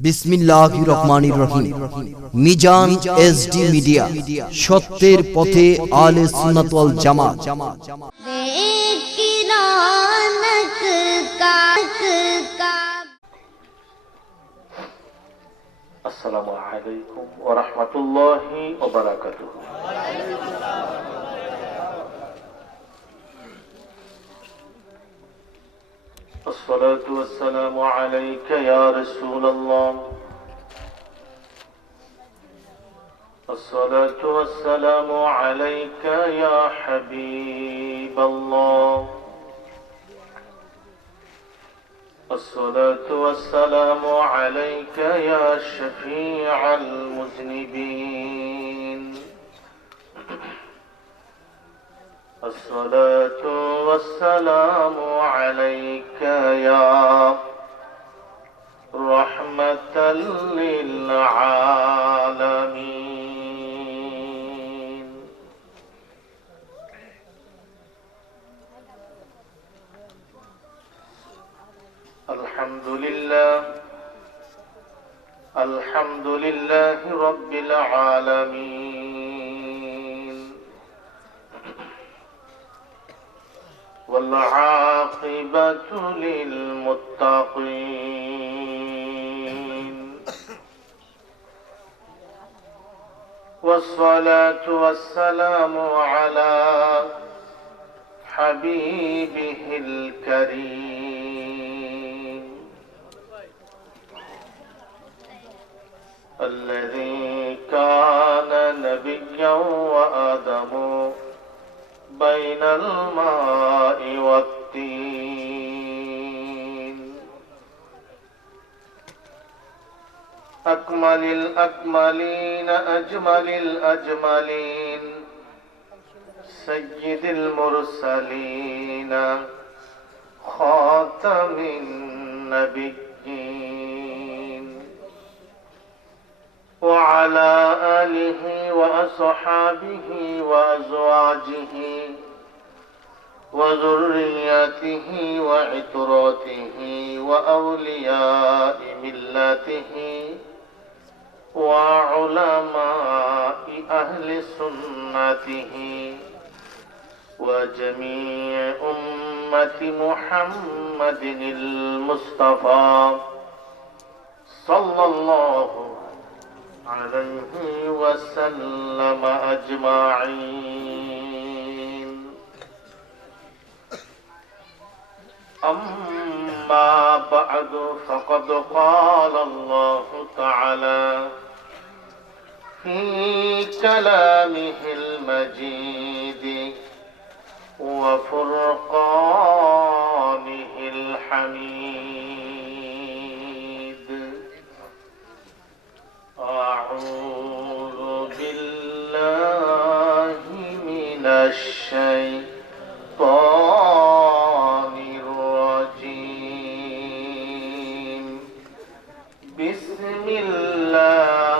বিসমিল্লাহির রহমানির রহিম। Mizan SD media, সত্যের পথে আলে সুন্নাত ওয়াল জামাত। আসসালামু আলাইকুম ওয়া রাহমাতুল্লাহি ওয়া বারাকাতুহু। الصلاة والسلام عليك يا رسول الله، الصلاة والسلام عليك يا حبيب الله، الصلاة والسلام عليك يا شفيع المذنبين، الصلاة والسلام عليك يا رحمة للعالمين. الحمد لله، الحمد لله رب العالمين، والعاقبة للمتقين، والصلاة والسلام على حبيبه الكريم الذي كان نبيا وآدم بين الماء والطين، أكمل الأكملين أجمل الأجملين، سيد المرسلين خاتم النبيين، وعلى آله وأصحابه وأزواجه وذريته وعترته وأولياء ملته وعلماء أهل سنته وجميع أمة محمد المصطفى صلى الله عليه وسلم أجمعين. أما بعد، فقد قال الله تعالى في كلامه المجيد وفرقانه الحميد: أعوذ بالله من الشيطان الرجيم. بسم الله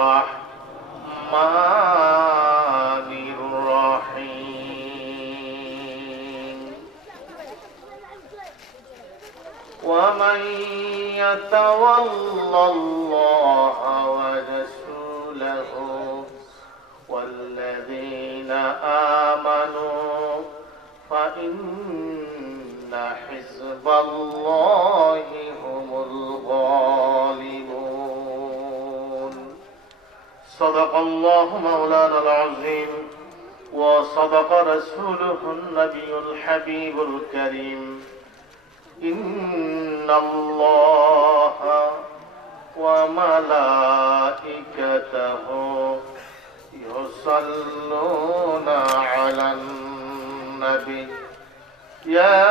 الرحمن الرحيم. ومن يتولى الله ورسوله والذين آمنوا فإن حزب الله هم الغالبون. صدق الله مولانا العظيم، وصدق رسوله النبي الحبيب الكريم. إن الله وملائكته يصلون على النبي يا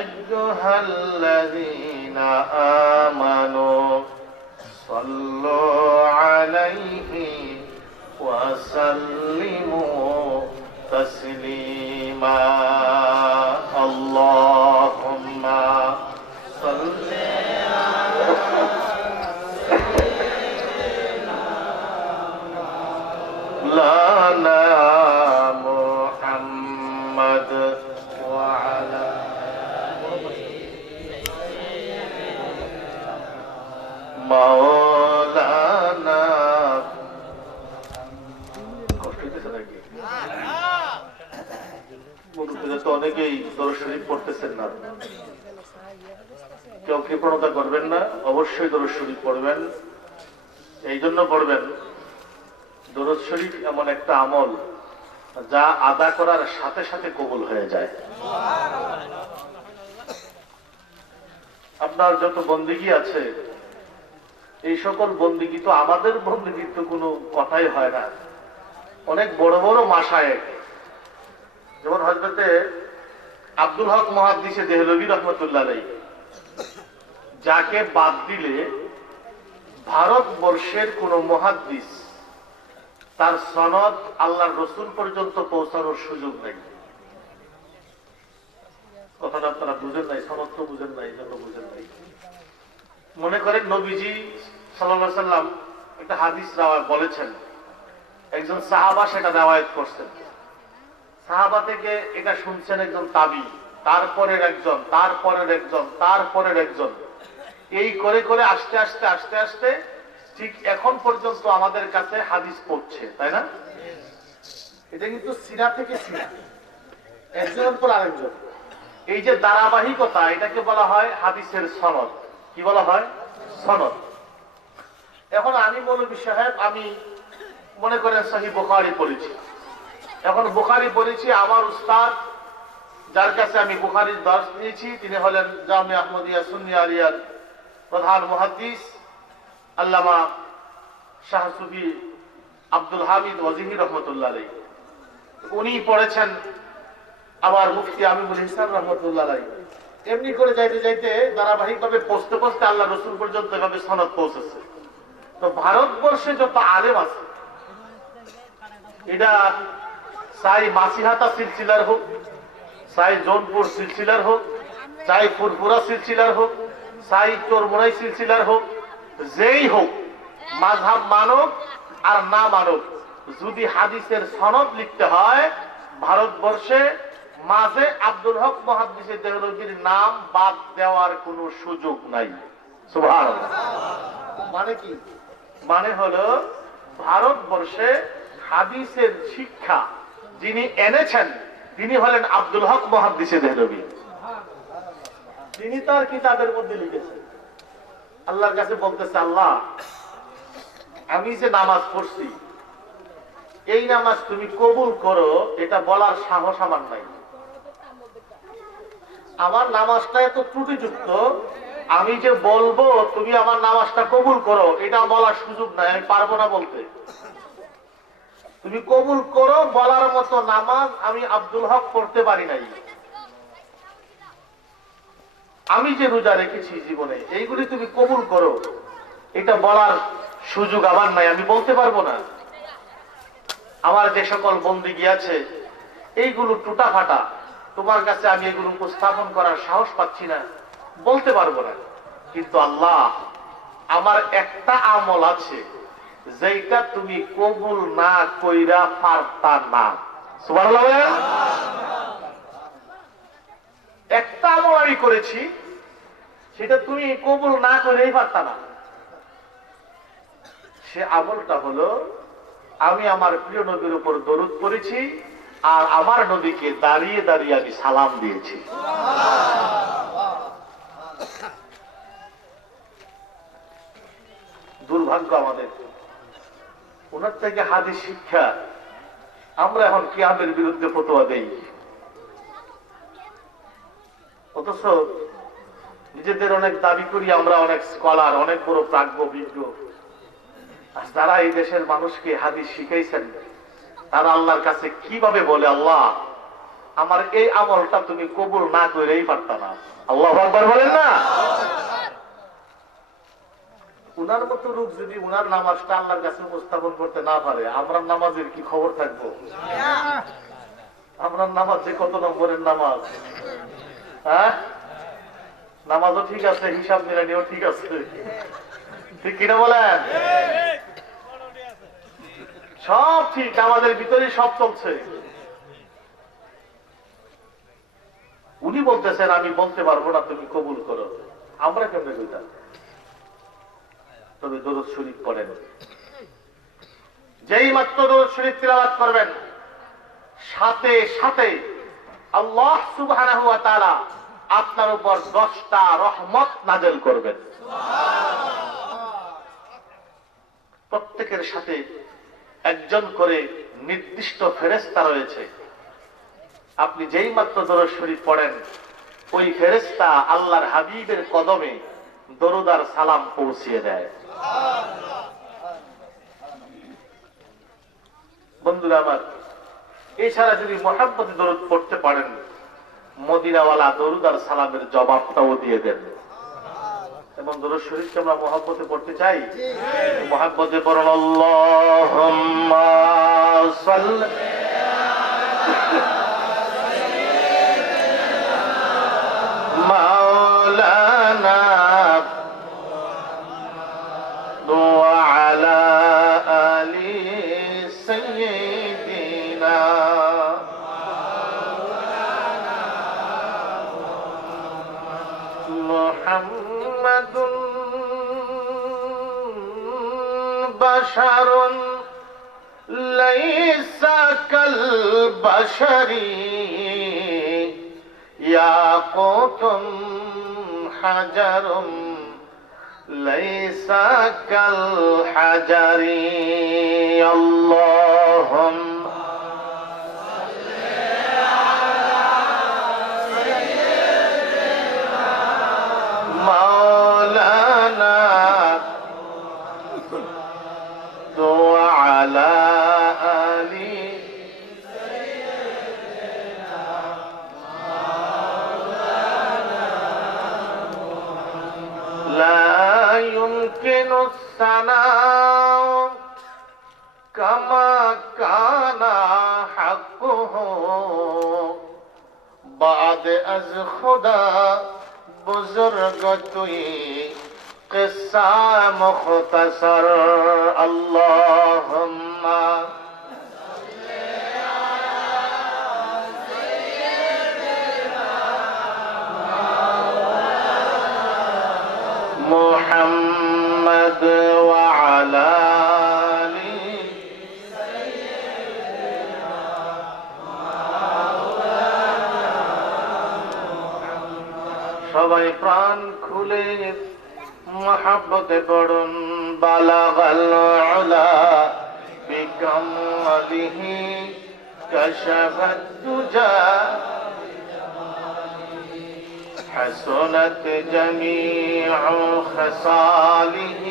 أيها الذين آمنوا صلوا عليه وسلموا تسليما. اللهم صل على مولانا محمد وعلى মাওলানা কষ্ট হইতেছে নাকি? মরুতে তো অনেকেই দরুদ শরীফ পড়তেছেন না, কেউ কৃপণতা করবেন না, অবশ্যই দরুদ শরীফ পড়বেন। এই জন্য পড়বেন, দরুদ শরীফ এমন একটা আমল যা আদা করার সাথে সাথে কবুল হয়ে যায়। আপনার যত বন্দিগি আছে, এই সকল বন্দিগি তো আমাদের বন্দিগির তো কোনো কথাই হয় না। অনেক বড় বড় মাশায়েখ, যেমন হযরতে আব্দুল হক মুহাদ্দিসে দেহলভী রহমতুল্লাহ আলাইহি, যাকে বাদ দিলে ভারতবর্ষের কোন মুহাদ্দিস তার সনদ আল্লাহর রসুল পর্যন্ত পৌঁছানোর সুযোগ নেই। কথাটা আপনারা বুঝেন নাই, সনদ তো বুঝেন নাই, জন্য বুঝেন নাই। মনে করেন নবীজি সাল্লাল্লাহু আলাইহি সাল্লাম একটা হাদিস রাওয়ায় বলেছেন, একজন সাহাবা সেটা রিওয়ায়াত করছেন, সাহাবা থেকে এটা শুনছেন একজন তাবী, তারপরের একজন, তারপরের একজন, তারপরের একজন, এই করে করে আস্তে আস্তে আস্তে আস্তে ঠিক এখন পর্যন্ত আমাদের কাছে হাদিস পড়ছে, তাই না? এটা কিন্তু সিরা থেকে সিরা, একজনের পর আরেকজন। এই যে ধারাবাহিকতা, এটাকে বলা হয় হাদিসের সনদ। কি বলা হয়? সনদ। এখন আমি মৌলভী সাহেব, আমি মনে করেন সহিহ বুখারী পড়েছি, এখন বুখারী পড়েছি, আমার উস্তাদ যার কাছে আমি বুখারীর দর্শ নিয়েছি তিনি হলেন জামিয়া আহমদিয়া সুন্নিয়া আলিয়ার প্রধান মুহাদ্দিস আল্লামা শাহ সুফি আব্দুল হামিদ ওয়াজিহি রহমতুল্লাহ আলাইহি। উনি পড়েছেন আবার মুফতি আমিনুল ইহসান রহমতুল্লাহ আলাইহি। এমনি করে যাইতে যাইতে ধারাবাহিকভাবে পৌঁছতে পৌঁছতে আল্লাহ রসুল পর্যন্ত এভাবে সনদ পৌঁছেছে। তো ভারতবর্ষে যত আলেম আছে, এটা চাই মাসিহাতা সিলসিলার হোক, চাই জৌনপুর সিলসিলার হোক, চাই ফুরফুরা সিলসিলার হোক, চাই চরমোনাই সিলসিলার হোক, যেই হোক, মাযহাব মানব আর না মানব, যদি হাদিসের সনদ লিখতে হয় ভারতবর্ষে মাঝে আব্দুল হক মুহাদ্দিসে দেহলভীর নাম বাদ দেওয়ার কোনো সুযোগ নাই। সুবহানাল্লাহ। মানে কি? মানে হলো ভারতবর্ষে হাদিসের শিক্ষা যিনি এনেছেন তিনি হলেন আব্দুল হক মুহাদ্দিসে দেহলভী। তিনি তার কিতাবের মধ্যে লিখেছেন, আল্লাহর কাছে বলতেছে, আল্লাহ আমি যে নামাজ পড়ছি এই নামাজ তুমি কবুল করো, এটা বলার সাহস আমার নাই। আমার নামাজটা এত ত্রুটিযুক্ত, আমি যে বলবো তুমি আমার নামাজটা কবুল করো এটা বলার সুযোগ নাই, আমি পারবো না বলতে। তুমি কবুল করো বলার মতো নামাজ আমি আব্দুল হক পড়তে পারি নাই। আমি যে রোজা রেখেছি জীবনে, এইগুলি তুমি কবুল করো এটা বলার সুযোগ আমার নাই, আমি বলতে পারবো না। আমার যে সকল বন্দিগি আছে এইগুলো টুটা ফাটা, তোমার কাছে আমি এগুলো উপস্থাপন করার সাহস পাচ্ছি না, বলতে পারবো না। কিন্তু আল্লাহ, আমার একটা আমল আছে যেটা তুমি কবুল না কইরা পারতা না। সুবহানাল্লাহ। একটা আমল আমি করেছি, সেটা তুমি কবুল না করেই পারতা না। সে আমলটা হলো, আমি আমার প্রিয় নবীর উপর দরুদ পড়েছি আর আমার নবীকে দাঁড়িয়ে দাঁড়িয়ে আমি সালাম দিয়েছি। দুর্ভাগ্য আমাদের, ওনার থেকে হাদিস শিক্ষা আমরা এখন কিয়ামের বিরুদ্ধে ফতোয়া দেই, অথচ নিজেদের অনেক দাবি করি আমরা অনেক স্কলার, অনেক বড় প্রাজ্ঞ বিজ্ঞ। আর যারা এই দেশের মানুষকে হাদিস শিখাইছেন তারা আল্লাহর কাছে কিভাবে বলে, আল্লাহ আমার এই আমলটা তুমি কবুল না করেই পারতা না। আল্লাহু আকবার বলেন না? উনার মতো লোক যদি উনার নামাজটা আল্লাহর কাছে উপস্থাপন করতে না পারে, আমরা নামাজের কি খবর থাকবো? আমরা নামাজ যে কত নম্বরের নামাজ, হ্যাঁ? নামাজও ঠিক আছে, হিসাব মিলানিও ঠিক আছে, ঠিক কিনা বলেন? সব ঠিক, আমাদের ভিতরে সব চলছে। উনি বলতেছেন আমি বলতে পারবো না, তুমি কবুল করো। আমরা কেমনে কইতাম? তবে দরুদ শরীফ পড়েন। যেই মাত্র দরুদ শরীফ তিলাওয়াত করবেন, সাথে সাথে আল্লাহ সুবহানাহু ওয়া তাআলা আপনার উপর 10টা রহমত নাযিল করবেন। প্রত্যেকের সাথে একজন করে নির্দিষ্ট ফেরেশতা রয়েছে। আপনি যেই মাত্র দরুদ শরীফ পড়েন, ওই ফেরেশতা আল্লাহর হাবিবের কদমে দরুদ আর সালাম পৌঁছিয়ে দেয়। বন্ধুরা আমার, এছাড়া যদি মহব্বতে দরুদ পড়তে পারেন, মদিনাওয়ালা দরুদ আর সালামের জবাবটাও দিয়ে দেন। এবং দরুদ শরীফকে আমরা মহব্বতে পড়তে চাই, মহব্বতে পড়ুন আল্লাহুম্মা সাল্লি মাওলানা ওয়া আলা আলি সাইয়্যিদিনা মুহাম্মাদুন বাশারুন লাইসা কাল বাশারি ইয়াকুতুম হাজারুম লাইসা কাল হাজারি আল্লাহুম্মা মাওলানা ওয়া আলা আলি لا يمكن الثناء كما كان حقه بعد از خدا بزرگ توی قصہ مختصر اللهم محمد وعلى آله সবাই প্রাণ খুলে মহব্বতে পড়ুন বালাগাল উলা বিকামলিহি কাশাফাত দুজা حسنت جميع خصاله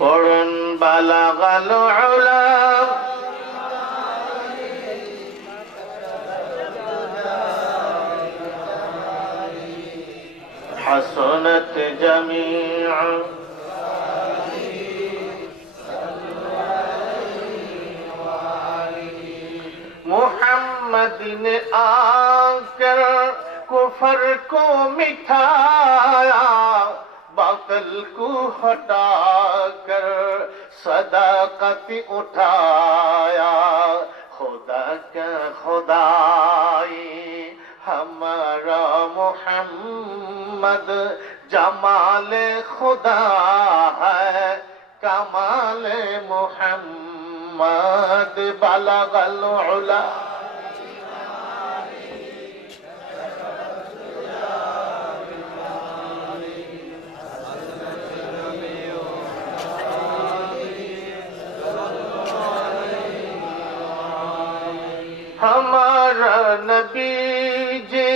قرن بلغ العلا حسنت جميع محمد نے آकर کفر کو مٹھایا باطل کو ہٹا کر صداقت اٹھایا خدا کا خدائی ہمارا محمد جمال خدا ہے کمال محمد بلغ العلا ہمارا نبی جی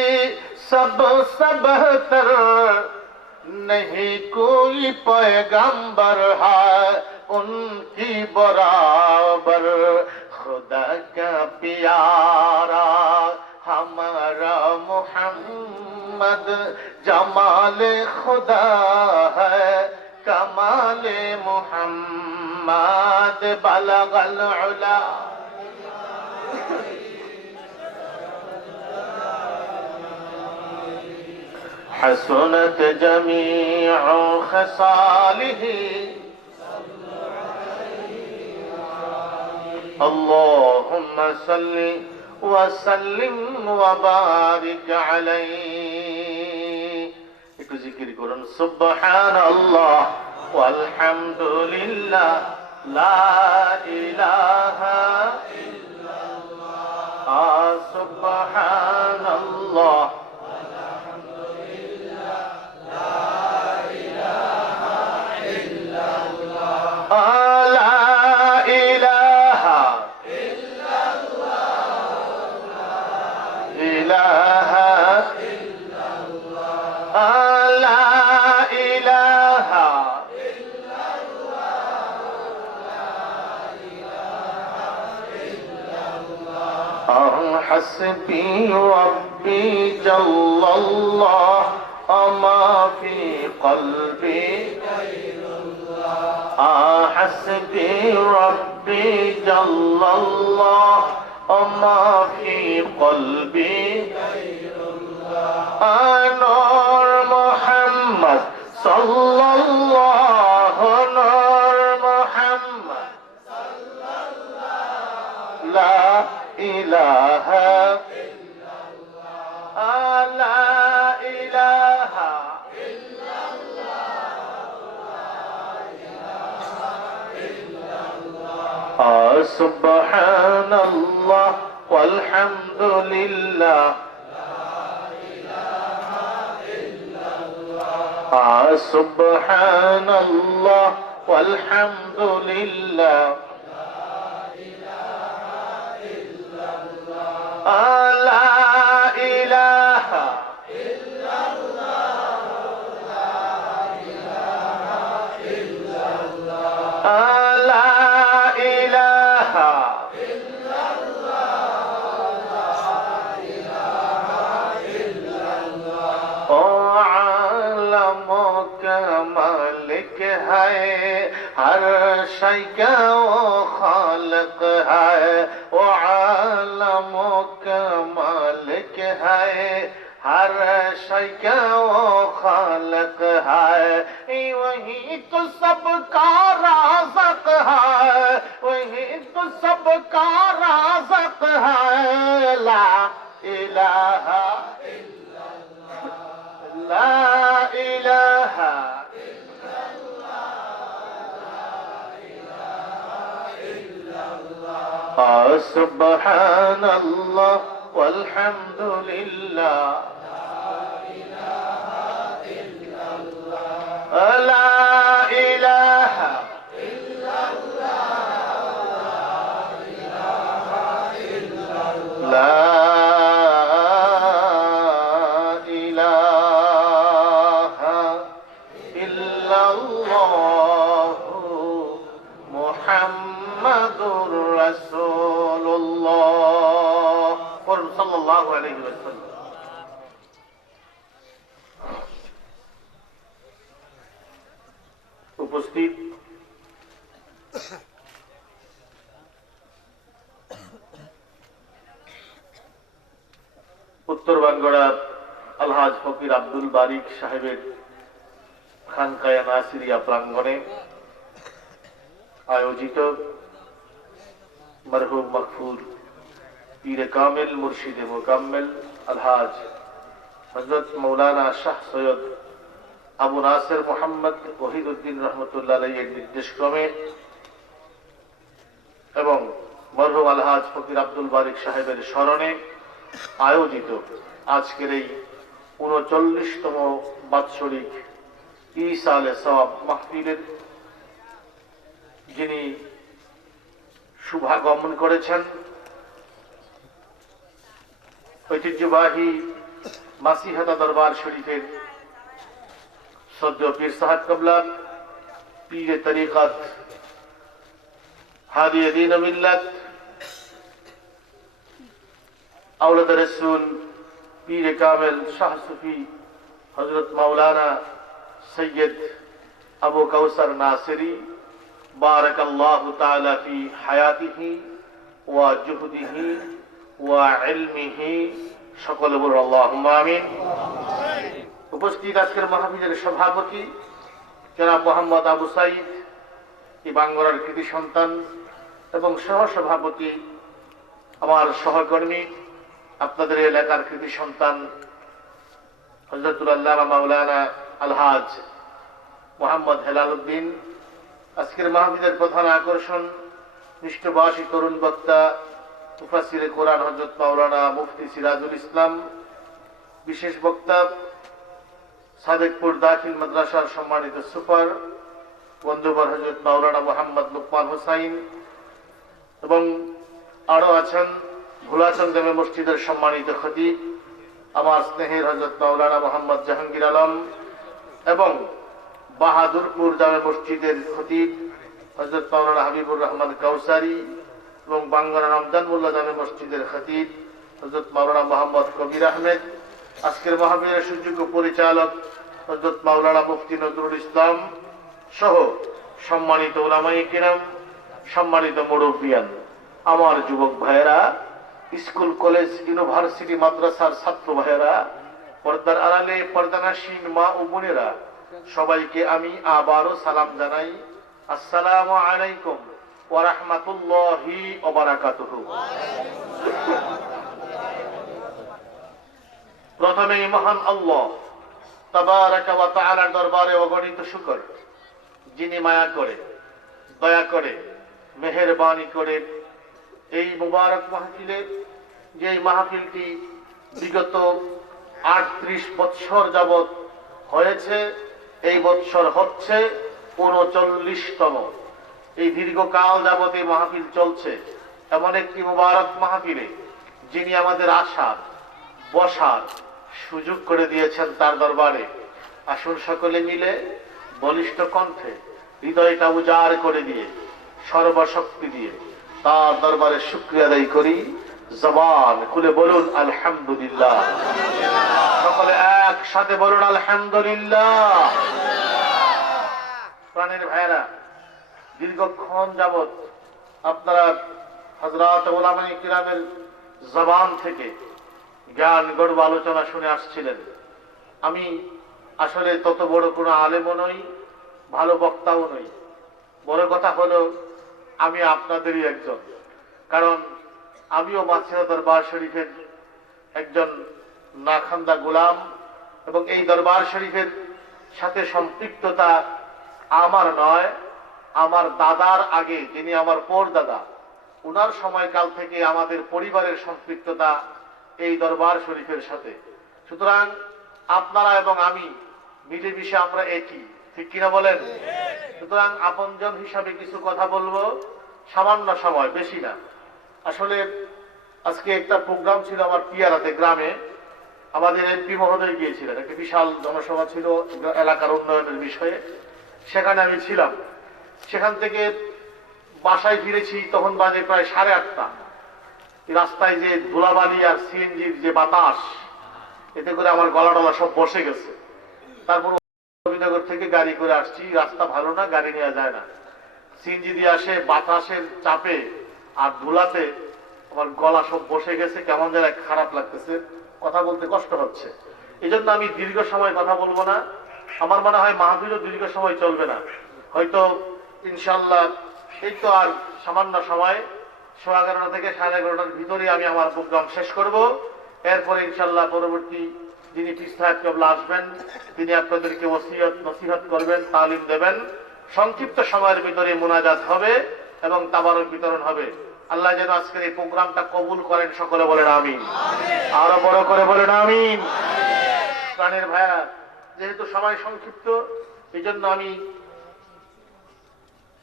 سب بہتر نہیں کوئی پیغمبر ہے ان کی برابر خدا کا پیارا ہمارا محمد جمال خدا ہے کمال محمد بلغ العلا حسنت جميع خصاله اللهم صل وسلم وبارك عليه জিকির করুন সুবহানাল্লাহ ওয়ালহামদুলিল্লাহ লা ইলাহা ইল্লাল্লাহ সুবহানাল্লাহ حسبي ربي جل الله وما في قلبي غير الله حسبي ربي جل الله وما في قلبي غير الله نور محمد صلى الله نور محمد صلى الله لا إله إلا الله لا إله إلا الله سبحان الله والحمد لله لا إله إلا الله سبحان الله والحمد لله لا إله إلا الله لا إله إلا الله لا إله إلا الله لا إله إلا الله عالم مالك ہے ہر شے کا وہ خالق ہے وہ عالم کا مالک ہے ہر شے کا وہ خالق ہے وہی تو سب کا رازق ہے وہی تو سب کا رازق ہے لا الہ الا اللہ لا الہ سبحان الله والحمد لله لا إله إلا الله لا إله إلا الله محمد رسول الله صلى الله عليه وسلم উপস্থিত উত্তর বাঙ্গড়ার আলহাজ ফকির আব্দুল বারিক সাহেবের খানকায়া নাসিরিয়া প্রাঙ্গণে আয়োজিত মরহুম মকফুর পীর কামিল মুর্শিদে মুকাম্মেল আলহাজ হযরত মাওলানা শাহ সৈয়দ আবু নাসির মোহাম্মদ ওহিদুদ্দিন রহমতুল্লাহ আলাইহির নির্দেশক্রমে এবং মরহুম আলহাজ ফকির আব্দুল বারিক সাহেবের স্মরণে আয়োজিত আজকের এই ৩৯তম বাৎসরিক ঈসালে সওয়াব মাহফিলের যিনি শুভাগমন করেছেন ঐতিহ্যবাহী মাসিহাতা দরবার শরীফের সদ্য পীর সাহেব কবলা পীরে তরিকত হাদিয়ে দ্বীন ও মিল্লাত আওলাদ রাসূল পীরে কামিল শাহ সুফি হযরত মাওলানা সৈয়দ আবু কাউসার নাসিরি বারাকাল্লাহু তাআলা ফি হায়াতিহি ওয়া জুহদিহি ওয়া ইলমিহি সকলে বলুন আল্লাহুম্মা আমিন। উপস্থিত আজকের মাহফিলের সভাপতি জনাব মোহাম্মদ আবু সাইদ এই বাঙ্গরার কৃতি সন্তান এবং সহ সভাপতি আমার সহকর্মী আপনাদের এলাকার কৃতি সন্তান হযরতুল আল্লামা মাওলানা আলহাজ মোহাম্মদ হেলাল উদ্দিন। আজকের মাহফিলের প্রধান আকর্ষণ মিষ্টভাষী তরুণ বক্তা মুফাসসিরে কোরআন হযরত মাওলানা মুফতি সিরাজুল ইসলাম, বিশেষ বক্তা সাদেকপুর দাখিল মাদ্রাসার সম্মানিত সুপার বন্ধুবর হযরত মাওলানা মোহাম্মদ লুকমান হুসাইন, এবং আরো আছেন ভোলাচন্দ জামে মসজিদের সম্মানিত খতিব আমার স্নেহের হযরত মাওলানা মোহাম্মদ জাহাঙ্গীর আলম, এবং বাহাদুরপুর জামে মসজিদের খতিব হযরত মাওলানা হাবিবুর রহমান কাউসারি, এবং বাঙ্গারা রমজান মোল্লা জামে মসজিদের খতিব হযরত মাওলানা মোহাম্মদ কবির আহমেদ। আজকের মাহফিলের সুযোগ্য পরিচালক হযরত মাওলানা মুফতি নজরুল ইসলাম সহ সম্মানিত উলামায়ে কিরাম, সম্মানিত মুরব্বিয়ান, আমার যুবক ভাইয়েরা, স্কুল কলেজ ইউনিভার্সিটি মাদ্রাসার ছাত্র ভাইয়েরা, পর্দার আড়ালে পর্দানাসীন মা ও বোনেরা, সবাইকে আমি আবারও সালাম জানাই। আসসালামু আলাইকুম ওয়া রাহমাতুল্লাহি ওয়া বারাকাতুহু। প্রথমেই মহান আল্লাহ তাবারাকা ওয়া তাআলার দরবারে অগণিত শুকর, যিনি মায়া করে, দয়া করে, মেহেরবানি করে এই মুবারক মাহফিলে, যে মাহফিলটি বিগত 38 বৎসর যাবৎ হয়েছে, এই বৎসর হচ্ছে 39তম। এই দীর্ঘকাল যাবৎ এই মাহফিল চলছে এমন একটি মুবারক মাহফিলে যিনি আমাদের আসার বসার সুযোগ করে দিয়েছেন তার দরবারে। আসুন সকলে মিলে বলিষ্ঠ কণ্ঠে হৃদয়টা উজাড় করে দিয়ে সর্বশক্তি দিয়ে তার দরবারে শুকরিয়া আদায় করি। জবান খুলে বলুন আলহামদুলিল্লাহ। সকলে একসাথে বলুন আলহামদুলিল্লাহ। প্রাণের ভাইয়েরা, দীর্ঘক্ষণ যাবৎ আপনারা হযরত উলামায়ে কিরামের জবান থেকে জ্ঞান গর্ব আলোচনা শুনে আসছিলেন। আমি আসলে তত বড় কোনো আলেমও নই, ভালো বক্তাও নই। বড় কথা হলো আমি আপনাদেরই একজন, কারণ আমিও মাছিয়া দরবার শরীফের একজন নাখান্দা গোলাম, এবং এই দরবার শরীফের সাথে সম্পৃক্ততা আমার নয়, আমার দাদার আগে, যিনি আমার পরদাদা, উনার সময়কাল থেকে আমাদের পরিবারের সম্পৃক্ততা এই দরবার শরীফের সাথে। সুতরাং আপনারা এবং আমি মিলেমিশে আমরা একই, ঠিক কিনা বলেন? সুতরাং আপনজন হিসাবে কিছু কথা বলবো, সামান্য সময়, বেশি না। আসলে আজকে একটা প্রোগ্রাম ছিল আমার পিয়ারাতে গ্রামে, আমাদের এমপি মহোদয় গিয়েছিলেন, একটা বিশাল জনসভা ছিল এলাকার উন্নয়নের বিষয়ে, সেখানে আমি ছিলাম। সেখান থেকে বাসায় ফিরেছি তখন বাজে প্রায় 8:30। রাস্তায় যে ধুলাবালি আর সিএনজির যে বাতাস, এতে করে আমার গলা টলা সব বসে গেছে। তারপর নবীনগর থেকে গাড়ি করে আসছি, রাস্তা ভালো না, গাড়ি নেওয়া যায় না। সিএনজি দিয়ে আসে, বাতাসের চাপে আর ধুলাতে আমার গলা সব বসে গেছে, কেমন যেন খারাপ লাগতেছে, কথা বলতে কষ্ট হচ্ছে। এই জন্য আমি দীর্ঘ সময় কথা বলবো না। আমার মনে হয় মাহফিলও দীর্ঘ সময় চলবে না, হয়তো ইনশাল্লাহ এই তো আর সামান্য সময়, 11:15 থেকে 11:30টার ভিতরে আমি আমার প্রোগ্রাম শেষ করব। এরপরে ইনশাল্লাহ পরবর্তী যিনি পীর সাহেব কেবলা আসবেন, তিনি আপনাদেরকে ওসিয়ত নসিহত করবেন, তালিম দেবেন। সংক্ষিপ্ত সময়ের ভিতরে মুনাজাত হবে এবং তাবারক বিতরণ হবে। আল্লাহ যেন আজকের এই প্রোগ্রামটা কবুল করেন, সকলে বলেন আমিন। আরো বড় করে বলেন আমিন। প্রাণের ভাইয়া, যেহেতু সময় সংক্ষিপ্ত, এই জন্য আমি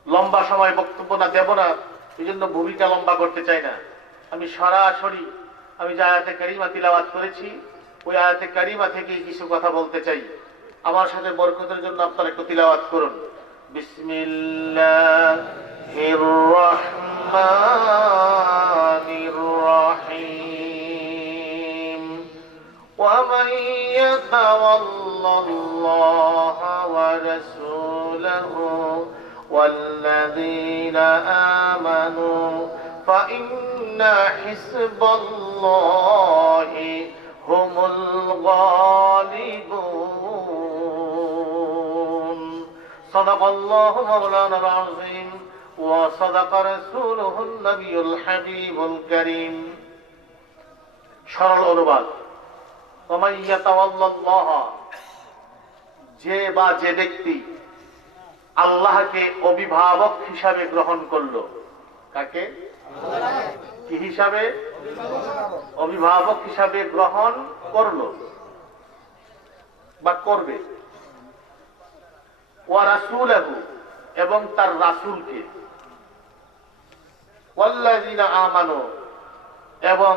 লম্বা সময় বক্তব্য না দেব না, এই জন্য ভূমিকা লম্বা করতে চাই না। আমি সরাসরি আমি যে আয়াতে কারিমা তিলাওয়াত করেছি, ওই আয়াতে কারিমা থেকেই কিছু কথা বলতে চাই। আমার সাথে বরকতের জন্য আপনারা একটু তিলাওয়াত করুন। বিসমিল্লাহির রাহমানির রাহিম। ওয়া মান ইয়াতাওয়াল্লাল্লাহা ওয়া রাসূলাহু والذين آمنوا فإن حزب الله هم الغالبون صدق الله مولانا العظيم وصدق رسوله النبي الحبيب الكريم সরল অনুবাদ, ومن يتولى الله, যে বা যে ব্যক্তি আল্লাহকে অভিভাবক হিসাবে গ্রহণ করলো, কাকে কি হিসাবে? অভিভাবক হিসাবে গ্রহণ করলো বা করবে। ওয়া রাসূলহু, এবং তার রাসূলকে। ওয়াল্লাযিনা আমানু, এবং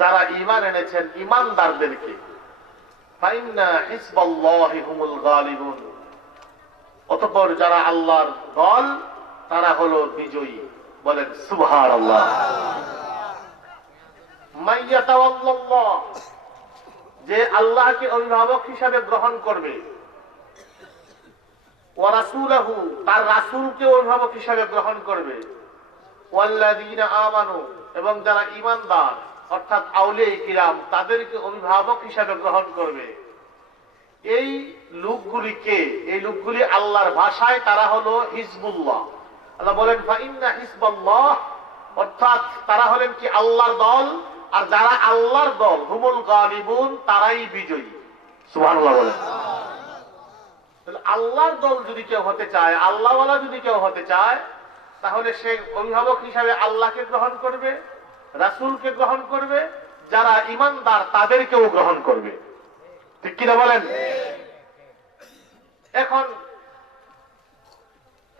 যারা ঈমান এনেছেন ঈমানদারদেরকে। ফাইন্না হিজবাল্লাহি হুমুল গালিবুন, অতঃপর যারা আল্লাহর দল তারা হলো বিজয়ী। বলেন সুবহানাল্লাহ। মাইয়াতাওয়াল্লাল্লাহ, যে আল্লাহকে অভিভাবক হিসাবে গ্রহণ করবে, ওয়া রাসূলহু, তার রাসূলকে অভিভাবক হিসাবে গ্রহণ করবে, ওয়াল্লাযিনা আমানু, এবং যারা ঈমানদার অর্থাৎ আউলিয়া কিরাম তাদেরকে অভিভাবক হিসাবে গ্রহণ করবে। এই লোকগুলিকে, এই লোকগুলি আল্লাহর ভাষায় তারা হলো হিজবুল্লাহ। আল্লাহ বলেন ফাইন্না হিজবাল্লাহ, অর্থাৎ তারা হলেন কি আল্লাহর দল, আর যারা আল্লাহর দল হুমুল গালিবুন, তারাই বিজয়ী। সুবহানাল্লাহ বলেন। আল্লাহর দল যদি কেউ হতে চায়, আল্লাহওয়ালা যদি কেউ হতে চায়, তাহলে সে অভিভাবক হিসাবে আল্লাহকে গ্রহণ করবে, রাসূলকে গ্রহণ করবে, যারা ঈমানদার তাদেরকেও গ্রহণ করবে। ঠিক কিনা বলেন? এখন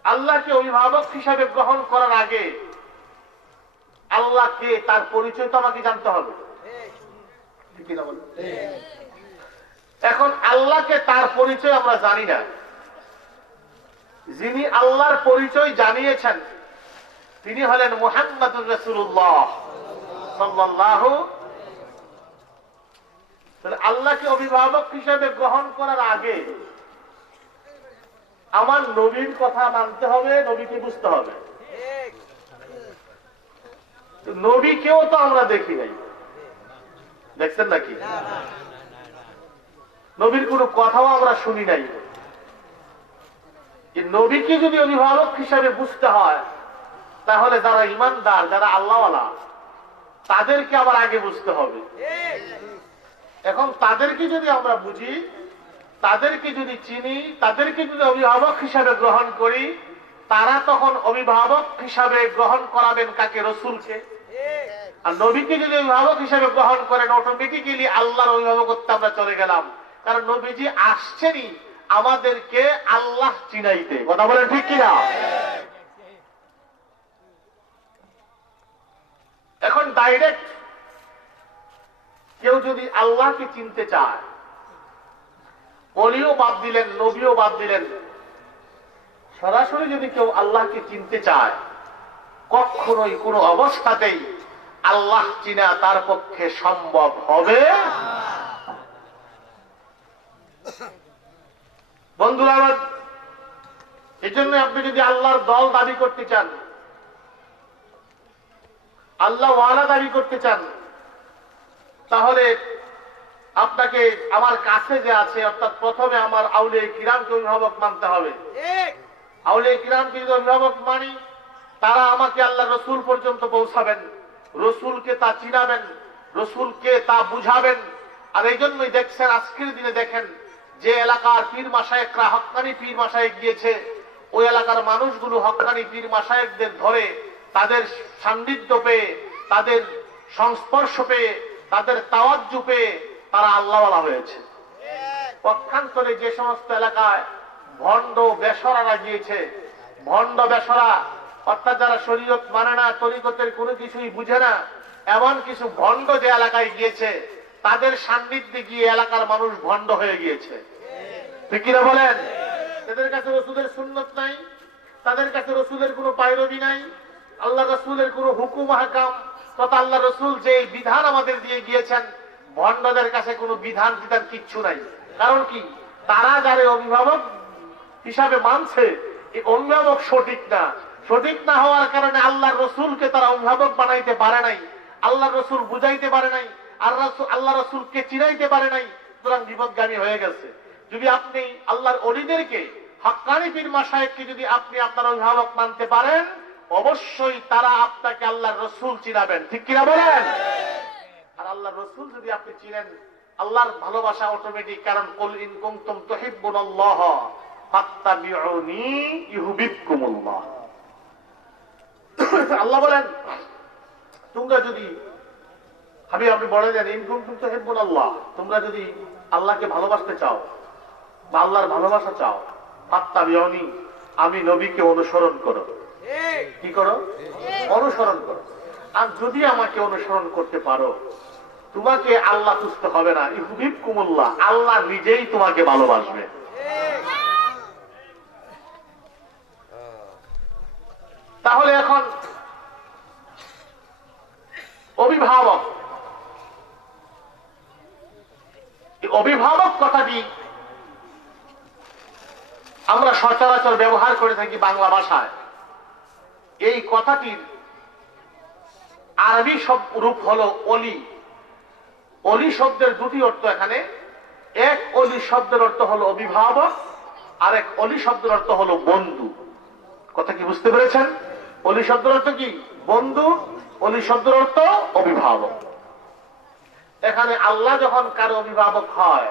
আল্লাহকে অভিভাবক হিসাবে গ্রহণ করার আগে আল্লাহকে, তার পরিচয় তো আমাকে জানতে হবে। ঠিক কিনা বলেন? এখন আল্লাহকে, তার পরিচয় আমরা জানি না। যিনি আল্লাহর পরিচয় জানিয়েছেন তিনি হলেন মুহাম্মাদুর রাসূলুল্লাহ সাল্লাল্লাহু। আল্লাহকে অভিভাবক হিসেবে গ্রহণ করার আগে আমার নবীর কথা মানতে হবে, নবীকে বুঝতে হবে। নবীকেও তো আমরা দেখি নাই, দেখছেন নাকি? নবীর কোনো কথাও আমরা শুনি নাই। নবীকে যদি অভিভাবক হিসাবে বুঝতে হয়, তাহলে যারা ঈমানদার, যারা আল্লাহওয়ালা, তাদেরকে আবার আগে বুঝতে হবে। এখন তাদেরকে যদি আমরা বুঝি, তাদেরকে যদি চিনি, তাদেরকে যদি অভিভাবক হিসাবে গ্রহণ করি, তারা তখন অভিভাবক হিসাবে গ্রহণ করাবেন কাকে? রাসূলকে। আর নবীকে যদি অভিভাবক হিসাবে গ্রহণ করেন, অটোমেটিক্যালি আল্লাহর অভিভাবকত্বে আমরা চলে গেলাম। কারণ নবীজি আসছেনই আমাদেরকে আল্লাহ চিনাইতে। কথা বলেন ঠিক কিনা? এখন ডাইরেক্ট কেউ যদি আল্লাহকে চিনতে চায়, ওলিও বাদ দিলেন, নবীও বাদ দিলেন, সরাসরি যদি কেউ আল্লাহকে চিনতে চায়, কখনোই কোনো অবস্থাতেই আল্লাহ চিনা তার পক্ষে সম্ভব হবে। বন্ধুরা আমার, এই জন্য আপনি যদি আল্লাহর দল দাবি করতে চান, আল্লাহ ওয়ালা দাবি করতে চান, তাহলে আপনাকে আমার কাছে যে আছে, অর্থাৎ প্রথমে আমার আউলিয়া কিরামকে অভিভাবক মানতে হবে। আউলিয়া কিরামকে যদি অভিভাবক মানি, তারা আমাকে আল্লাহ রসুল পর্যন্ত পৌঁছাবেন, রসুলকে তা চিনাবেন, রসুলকে তা বুঝাবেন। আর এই জন্যই দেখছেন, আজকের দিনে দেখেন যে এলাকার পীর মাশায়েখরা হক্কানি পীর মাশায়েখ গিয়েছে, ওই এলাকার মানুষগুলো হক্কানি পীর মাশায়েখদের ধরে, তাদের সান্নিধ্য পেয়ে, তাদের সংস্পর্শ পেয়ে, তাদের তাওয়াজ্জু পেয়ে তারা আল্লাহওয়ালা হয়েছে। পক্ষান্তরে যে সমস্ত এলাকায় ভণ্ড বেশরারা গিয়েছে, ভণ্ড বেশরা অর্থাৎ যারা শরীয়ত মানে না, তরিকতের কোনো কিছুই বুঝে না, এমন কিছু ভণ্ড যে এলাকায় গিয়েছে, তাদের সান্নিধ্যে গিয়ে এলাকার মানুষ ভণ্ড হয়ে গিয়েছে। ঠিক কিনা বলেন? তাদের কাছে রসুলের সুন্নত নাই, তাদের কাছে রসুলের কোনো পায়রবি নাই, আল্লাহ রসুলের কোনো হুকুম হাকাম তথা আল্লাহ রসুল যে বিধান আমাদের দিয়ে গিয়েছেন, ভণ্ডদের কাছে কোনো বিধান টিধান কিচ্ছু নাই। কারণ কি? তারা যারা অভিভাবক হিসাবে মানছে, এই অভিভাবক সঠিক না। সঠিক না হওয়ার কারণে আল্লাহর রসুলকে তারা অভিভাবক বানাইতে পারে নাই, আল্লাহর রসুল বুঝাইতে পারে নাই, আর আল্লাহ রসুলকে চিনাইতে পারে নাই, সুতরাং বিপদগামী হয়ে গেছে। যদি আপনি আল্লাহর ওলিদেরকে, হক্কানি পীর মাশায়েখকে যদি আপনি আপনার অভিভাবক মানতে পারেন, অবশ্যই তারা আপনাকে আল্লাহর রসুল চিনাবেন। ঠিক কিনা বলেন? আর আল্লাহর রসুল যদি আপনি চিনেন, আল্লাহর ভালোবাসা অটোমেটিক, কারণ কুল ইন কুনতুম তুহিব্বুনাল্লাহ ফাত্তাবিউনি ইউহিব্বুকুমুল্লাহ। আল্লাহ বলেন তোমরা যদি, আপনি বলে দেন ইন কুনতুম তুহিব্বুনাল্লাহ, তোমরা যদি আল্লাহকে ভালোবাসতে চাও বা আল্লাহর ভালোবাসা চাও, ফাত্তাবিউনি, আমি নবীকে অনুসরণ করো। কি করো? অনুসরণ করো। আর যদি আমাকে অনুসরণ করতে পারো, তোমাকে আল্লাহ খুঁজতে হবে না, ইউহিব্বুকুমুল্লাহ, আল্লাহ নিজেই তোমাকে ভালোবাসবে। তাহলে এখন অভিভাবক, অভিভাবক কথাটি আমরা সচরাচর ব্যবহার করে থাকি বাংলা ভাষায়। এই কথাটির আরবি রূপ হলো অলি। অলি শব্দের দুটি অর্থ এখানে। এক অলি শব্দের অর্থ হলো অভিভাবক, আর এক অলি শব্দের অর্থ হলো বন্ধু। কথা কি বুঝতে পেরেছেন? অলি শব্দের অর্থ কি? বন্ধু। অলি শব্দের অর্থ অভিভাবক। এখানে আল্লাহ যখন কারো অভিভাবক হয়,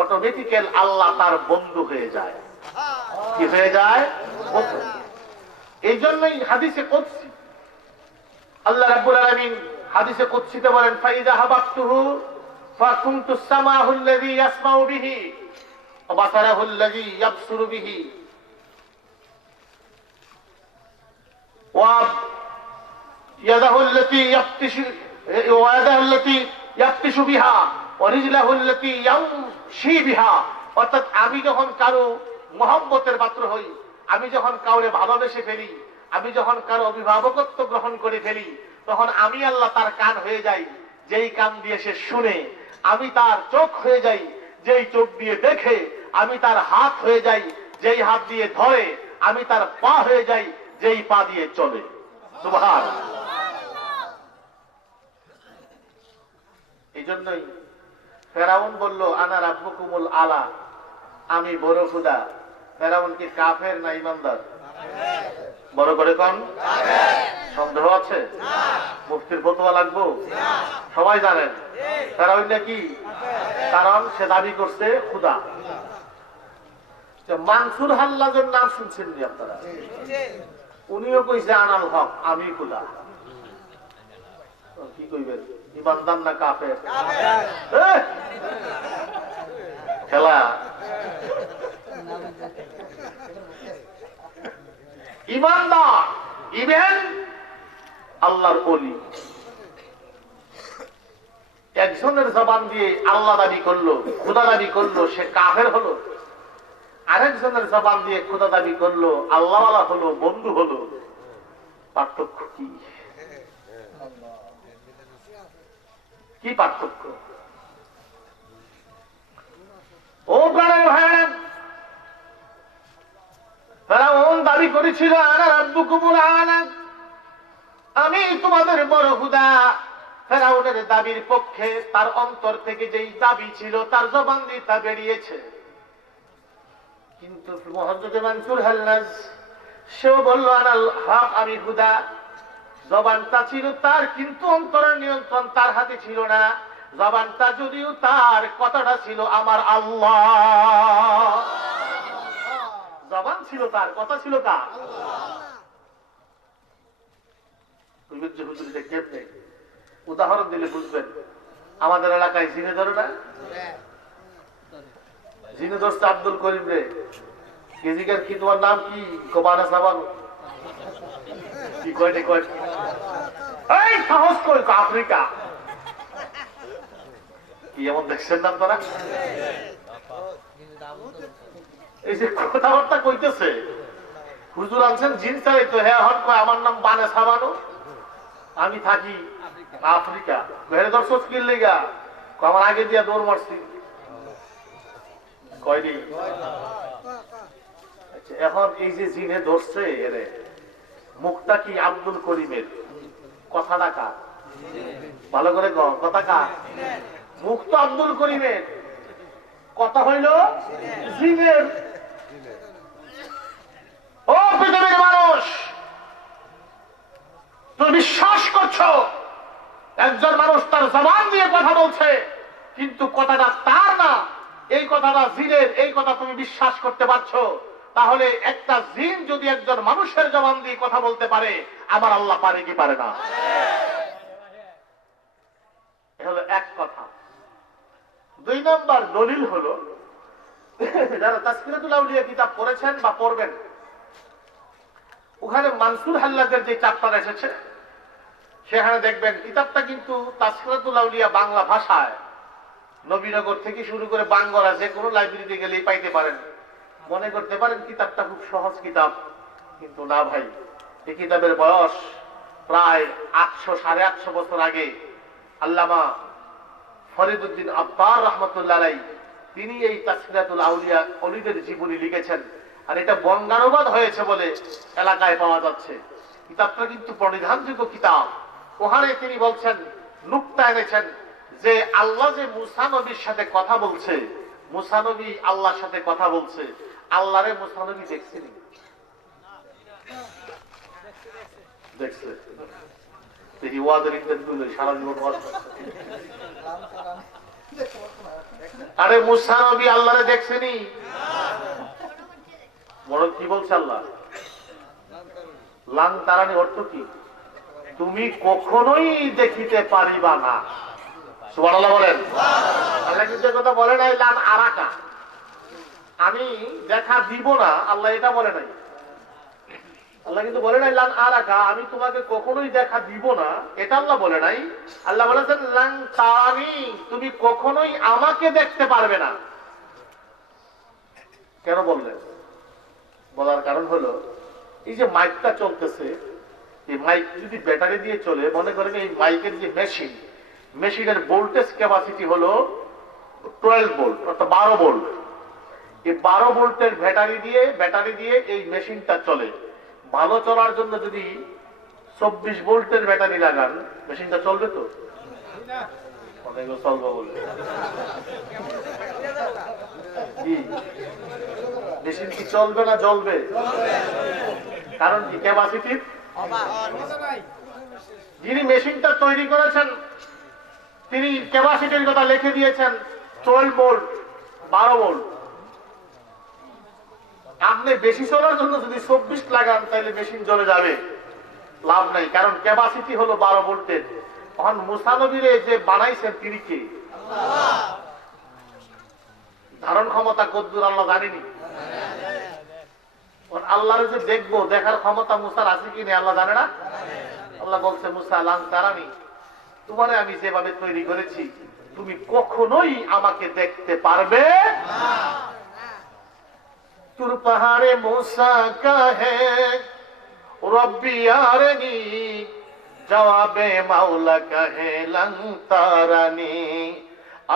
অটোমেটিক্যাল আল্লাহ তার বন্ধু হয়ে যায়। কি হয়ে যায়? এই জন্যই হাদিসে কুদসি আল্লাহ রাব্বুল আলামিন হাদিসে কুদসিতে বলেন, ফাইযা হাবাবতুহু ফাকুনতু সামাহু আল্লাযী ইয়াসমাউ বিহি ওয়া বাসারাহু আল্লাযী ইয়াবসুরু বিহি ওয়া ইয়াদাহু আল্লাতী ইয়াবতিশু বিহা ওয়া রিজলাহু আল্লাতী ইয়ামশি বিহা। অর্থাৎ আমি যখন কারো মহব্বতের পাত্র হই, আমি যখন কাউরে ভালোবেসে ফেলি, আমি যখন কারো অভিভাবকত্ব গ্রহণ করে ফেলি, তখন আমি আল্লাহ তার কান হয়ে যাই, যেই কান দিয়ে সে শুনে। আমি তার চোখ হয়ে যাই, যেই চোখ দিয়ে দেখে। আমি তার হাত হয়ে যাই, যেই হাত দিয়ে ধরে। আমি তার পা হয়ে যাই, যেই পা দিয়ে চলে। সুবহানাল্লাহ। এই জন্যই ফেরাউন বলল, আনা রাব্বুকুমুল আলা, আমি বড় খোদা। ফেরাউন কি কাফের না ইমানদার? বড় করে কোন? সন্দেহ আছে? মুফতির ফতোয়া লাগবো? সবাই জানেন ফেরাউন কি, কারণ সে দাবি করছে খোদা। মানসুর হাল্লাজের নাম শুনছেন নি আপনারা? উনিও কইছে আনাল হক, আমি খোদা। কি কইবেন, ইমানদার না কাফের? খেলা। ইমানদার ইভেন আল্লাহর ওলি একজনের জবান দিয়ে আল্লাহ দাবি করলো, খোদা দাবি করলো, সে কাফের হলো। আরেকজনের জবান দিয়ে খোদা দাবি করলো, আল্লাহওয়ালা হলো, বন্ধু হলো। পার্থক্য কি? কি পার্থক্য? ও প্রাণের ভাইয়েরা, ফেরাউন দাবি করেছিল, আনা রাব্বুকুমুল আলা, আমি তোমাদের বড় খোদা। ফেরাউনের দাবির পক্ষে তার অন্তর থেকে যেই দাবি ছিল, তার জবান দিয়ে তা বেরিয়েছে। কিন্তু মুহাজ্জিজ মানসুর হাল্লাজ সেও বলল, আনাল হক, আমি খোদা। জবানটা ছিল তার, কিন্তু অন্তরের নিয়ন্ত্রণ তার হাতে ছিল না। জবানটা যদিও তার, কথাটা ছিল আমার আল্লাহ। জবান ছিল তার, কথা ছিল কার? কেমনে উদাহরণ দিলে বুঝবেন। আমাদের এলাকায় জিনে ধরে না? জিনে ধরছে আব্দুল করিম রে। কেজিকার কি তোমার নাম কি? কবানা সাবান কি কয়টে কয়টে? এই সাহস কই আফ্রিকা কি এমন দেখছেন নাম তারা? এই যে কথাবার্তা কইতেছে, হুজুর আনছেন জিন চালিত। হ্যাঁ হন কয় আমার নাম বানে সাবানো, আমি থাকি আফ্রিকা। ঘরে দর্শক কিল লেগা আমার আগে দিয়া দৌড় মারছি কয়নি। এখন এই যে জিনে ধরছে এরে, মুখটা কি আব্দুল করিমের, কথাটা কার? ভালো করে কথা কার? মুখ তো আব্দুল করিমের, কথা হইল জিনের। ও পৃথিবীর মানুষ, তুমি বিশ্বাস করছো একজন মানুষ তার জবান দিয়ে কথা বলছে, কিন্তু কথাটা তার না, এই কথাটা জিনের, এই কথা তুমি বিশ্বাস করতে পারছো? তাহলে একটা জিন যদি একজন মানুষের জবান দিয়ে কথা বলতে পারে, আমার আল্লাহ পারে কি পারে না? এ হলো এক কথা। দুই নম্বর দলিল হলো, যারা তাসকিরাতুল আউলিয়া কিতাব পড়েছেন বা পড়বেন, ওখানে মানসুর হাল্লাজের যে চ্যাপ্টার এসেছে সেখানে দেখবেন কিতাবটা কিন্তু তাসকিরাতুল আউলিয়া বাংলা ভাষায়, নবীনগর থেকে শুরু করে বাঙ্গরা যে কোনো লাইব্রেরিতে গেলেই পাইতে পারেন। মনে করতে পারেন কিতাবটা খুব সহজ কিতাব, কিন্তু না ভাই, এই কিতাবের বয়স প্রায় 800-850 বছর আগে আল্লামা ফরিদউদ্দিন আব্বার রহমতুল্লাহ আলাইহি তিনি এই তাসকিরাতুল আউলিয়া অলিদের জীবনী লিখেছেন। আর এটা বঙ্গানুবাদ হয়েছে বলে এলাকায় পাওয়া যাচ্ছে। কিতাবটা কিন্তু পরিধানযোগ্য কিতাব। ওখানে তিনি বলছেন, নুকতা এনেছেন যে আল্লাহ যে মুসা নবীর সাথে কথা বলছে, মুসা নবী আল্লাহর সাথে কথা বলছে, আল্লাহরে মুসা নবী দেখছেনি? দেখছে। দেখি ওয়াদের ইন্টারভিউ সারা জীবন ওয়াজ করছে। আরে মুসা নবী আল্লাহরে দেখছেনি? বড় কি বলছে আল্লাহ? লান তারানি অর্থ কি? তুমি কখনোই দেখিতে পারিবা না। সুবহানাল্লাহ বলেন। আল্লাহ কিন্তু কথা বলে নাই লান আরাকা, আমি দেখা দিব না, আল্লাহ এটা বলে নাই। আল্লাহ কিন্তু বলে নাই লান আরাকা, আমি তোমাকে কখনোই দেখা দিব না, এটা আল্লাহ বলে নাই। আল্লাহ বলেছেন লান তারানি, তুমি কখনোই আমাকে দেখতে পারবে না। কেন বললেন? বলার কারণ হলো, এই যে মাইকটা চলতেছে, এই মাইক যদি ব্যাটারি দিয়ে চলে, মনে করেন এই মাইকের যে মেশিন, মেশিনের ভোল্টেজ ক্যাপাসিটি হলো 12 ভোল্ট, অর্থাৎ 12 ভোল্ট। এই 12 ভোল্টের ব্যাটারি দিয়ে এই মেশিনটা চলে। ভালো চলার জন্য যদি 24 ভোল্টের ব্যাটারি লাগান, মেশিনটা চলবে তো? অনেক চলবে বলবে কি? মেশিন কি চলবে না জ্বলবে? কারণ কি? ক্যাপাসিটির। যিনি মেশিনটা তৈরি করেছেন তিনি ক্যাপাসিটির কথা লিখে দিয়েছেন 12 ভোল্ট, 12 ভোল্ট। আপনি বেশি চলার জন্য যদি 24 লাগান, তাহলে মেশিন জ্বলে যাবে, লাভ নাই, কারণ ক্যাপাসিটি হলো 12 ভোল্টের। তখন মুসা নবীরে যে বানাইছেন তিনি কে? ধারণ ক্ষমতা কদ্দুর আল্লাহ জানেনি। আল্লাহর যে দেখবো, দেখার ক্ষমতা মুসার আছে কি নেই আল্লাহ জানে না? আল্লাহ বলছে মুসা লান তারানি, তোমারে আমি যেভাবে তৈরি করেছি তুমি কখনোই আমাকে দেখতে পারবে না। তুর পাহাড়ে মুসা কাহে রব্বি আরনি, জবাবে মাওলা কাহে লান তারানি,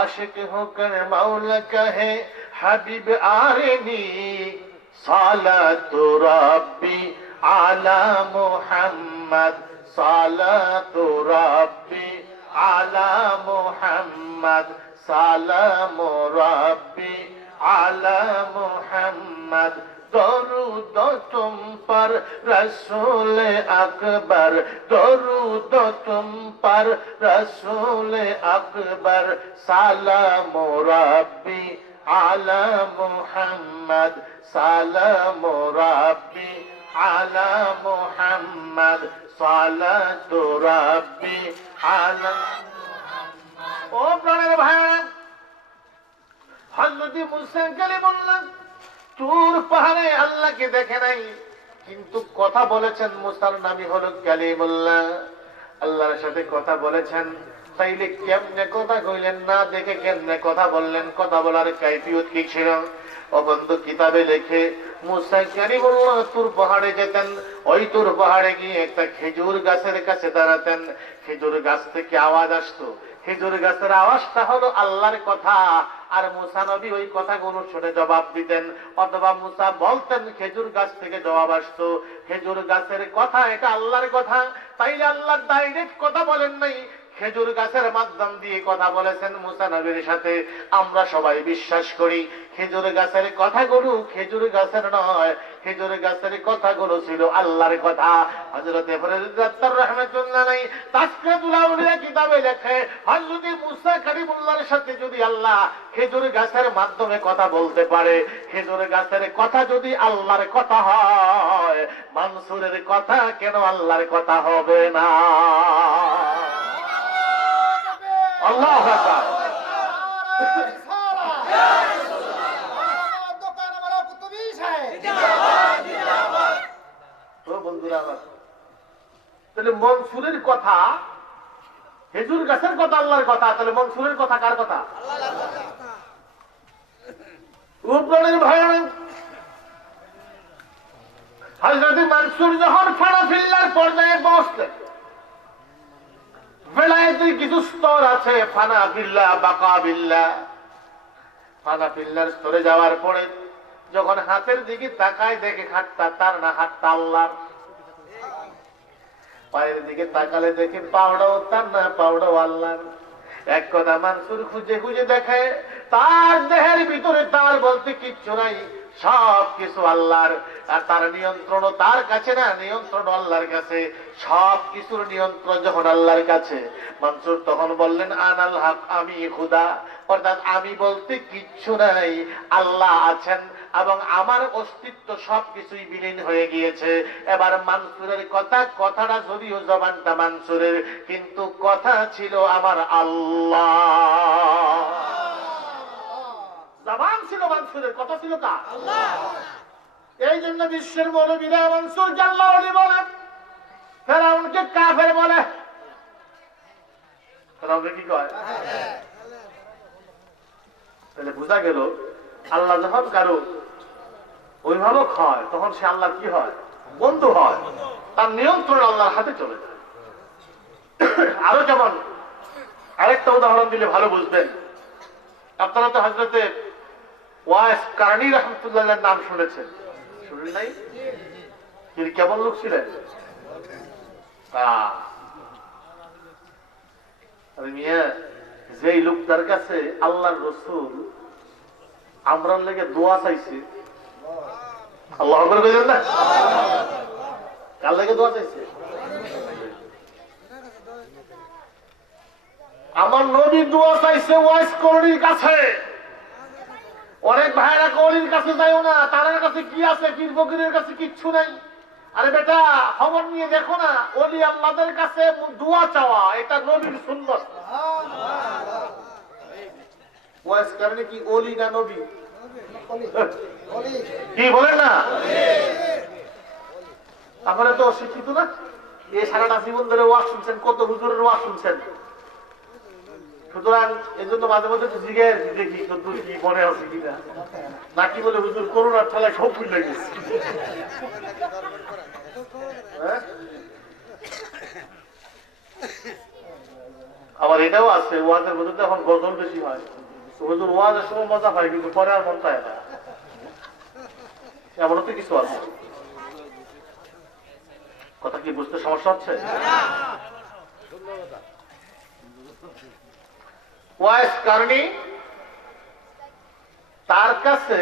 আশিক হোকর মাওলা কাহে হাবিব আরনি, সালাতু রাব্বি আলা মুহাম্মদ, সালাতু রাব্বি আলা মুহাম্মদ, সালামু রাব্বি আলা মুহাম্মদ, দরুদ তুম पर रसूल अकबर, दरूद तुम पर रसूल अकबर, सलाम रब्बी आला मुहम्मद, सलाम रब्बी आला मुहम्मद, सालातु रब्बी आला। ओ प्राणेर भाइरा, हजरत मूसा কালিমুল্লাহ তুর পাহাড়ে আল্লাহকে দেখে নাই, কিন্তু কথা বলেছেন। মুসার নামই হলো কালিমুল্লাহ, আল্লাহর সাথে কথা বলেছেন। তাইলে কেমনে কথা কইলেন? না দেখে কেমনে কথা বললেন? কথা বলার কাইফিয়ত কি ছিল? ও বন্ধু, কিতাবে লেখে মুসা কালিমুল্লাহ তুর পাহাড়ে যেতেন। ওই তুর পাহাড়ে গিয়ে একটা খেজুর গাছের কাছে দাঁড়াতেন। খেজুর গাছ থেকে আওয়াজ আসতো। খেজুর গাছের আওয়াজটা হলো আল্লাহর কথা, আর মুসা নবী ওই কথাগুলো শুনে জবাব দিতেন, অথবা মুসা বলতেন, খেজুর গাছ থেকে জবাব আসতো। খেজুর গাছের কথা, এটা আল্লাহর কথা। তাইলে আল্লাহ ডাইরেক্ট কথা বলেন নাই, খেজুর গাছের মাধ্যম দিয়ে কথা বলেছেন মুসা নবীর সাথে। আমরা সবাই বিশ্বাস করি খেজুর গাছের কথাগুলো খেজুর গাছের নয়, খেজুর গাছের কথাগুলো ছিল আল্লাহর কথা। হযরতে ফরিদ রাহমাতুল্লাহ আলাইহি তাসকিরাতুল আউলিয়া কিতাবে লেখে, হযরত মুসা কালিমুল্লাহর সাথে যদি আল্লাহ খেজুর গাছের মাধ্যমে কথা বলতে পারে, খেজুর গাছের কথা যদি আল্লাহর কথা হয়, মানসুরের কথা কেন আল্লাহর কথা হবে না? আল্লাহু আকবার। ও বন্ধুরা আমার, তাহলে মনসুরের কথা, খেজুর গাছের কথা আল্লাহর কথা, তাহলে মনসুরের কথা কার কথা? উপরের ভয়ানক হযরত মনসুর যখন ফানাফিল্লার পর্যায়ে বসলেন, বেলায়েতের কিছু স্তর আছে, ফানাফিল্লাহ, বাকাবিল্লাহ। ফানাফিল্লার স্তরে যাওয়ার পরে যখন হাতের দিকে তাকায় দেখে হাতটা তার না, হাতটা আল্লাহর। পায়ের দিকে তাকালে দেখে পাউডাও তার না, পাউডাও আল্লাহর। এক কথা মনসুর খুঁজে খুঁজে দেখে তার দেহের ভিতরে তার বলতে কিচ্ছু নাই, সব কিছু আল্লাহর। আর তার নিয়ন্ত্রণ তার কাছে না, নিয়ন্ত্রণ আল্লাহর কাছে। সব কিছুর নিয়ন্ত্রণ যখন আল্লাহর কাছে, মনসুর তখন বললেন আনাল হক, আমি খুদা। অর্থাৎ আমি বলতে কিচ্ছু নাই, আল্লাহ আছেন এবং আমার অস্তিত্ব সবকিছুই বিলীন হয়ে গিয়েছে। এবার মনসুরের কথা, কথাটা যদিও জবানটা মনসুরের, কিন্তু কথা ছিল আমার আল্লাহ। জবান ছিল মনসুরের, কথা ছিল কার? আল্লাহ। এই জন্য বিশ্বের মৌলবীরা মনসুরকে আল্লাহ ওলি বলে, ফেরাউনকে কাফের বলে। ফেরাউনকে কি কয়? তাহলে বোঝা গেল আল্লাহ যখন কারো অভিভাবক হয় তখন সে আল্লাহ কি হয়? বন্ধু হয়। তার নিয়ন্ত্রণ আল্লাহর হাতে চলে যায়। আরো যেমন আরেকটা উদাহরণ দিলে ভালো বুঝবেন। আপনারা তো হযরতে ওয়াইস কারনী রাহমাতুল্লাহর নাম শুনেছেন, শুনেন নাই? তিনি কেমন লোক ছিলেন? যে লোকটার কাছে আল্লাহর রাসূল আমরার লেগে দোয়া চাইছে, আল্লাহু আকবার কইলেন না? কার লেগে দোয়া চাইছে? আমার নবী দোয়া চাইছে ওয়াইস করণীর কাছে। অনেক ভাইরা কলির কাছে যাইও না, তাদের কাছে কি আছে? পীর ফকিরের কাছে কিচ্ছু নাই। আরে বেটা, খবর নিয়ে দেখো না, ওলি আল্লাহদের কাছে দোয়া চাওয়া এটা নবীর সুন্নাত। ওয়াইস করণী কি ওলি না নবী? কি বলেন না? তাহলে তো শিক্ষিত না? এই সারাটা জীবন ধরে ওয়াজ শুনছেন, কত হুজুরের ওয়াজ শুনছেন। সুতরাং এই জন্য মাঝে মধ্যে জিজ্ঞেস দেখি তোর কি মনে আছে কিনা, নাকি বলে হুজুর করোনার ঠেলায় সব ভুল লেগেছে। আবার এটাও আছে, ওয়াজের মধ্যে তো এখন গজল বেশি হয়। হুজুর ওয়াজের সময় মজা হয়, কিন্তু পরে আর মন চায় না। এমনও তো কিছু আছে। কথা কি বুঝতে সমস্যা হচ্ছে? ওয়াইস কারণী তার কাছে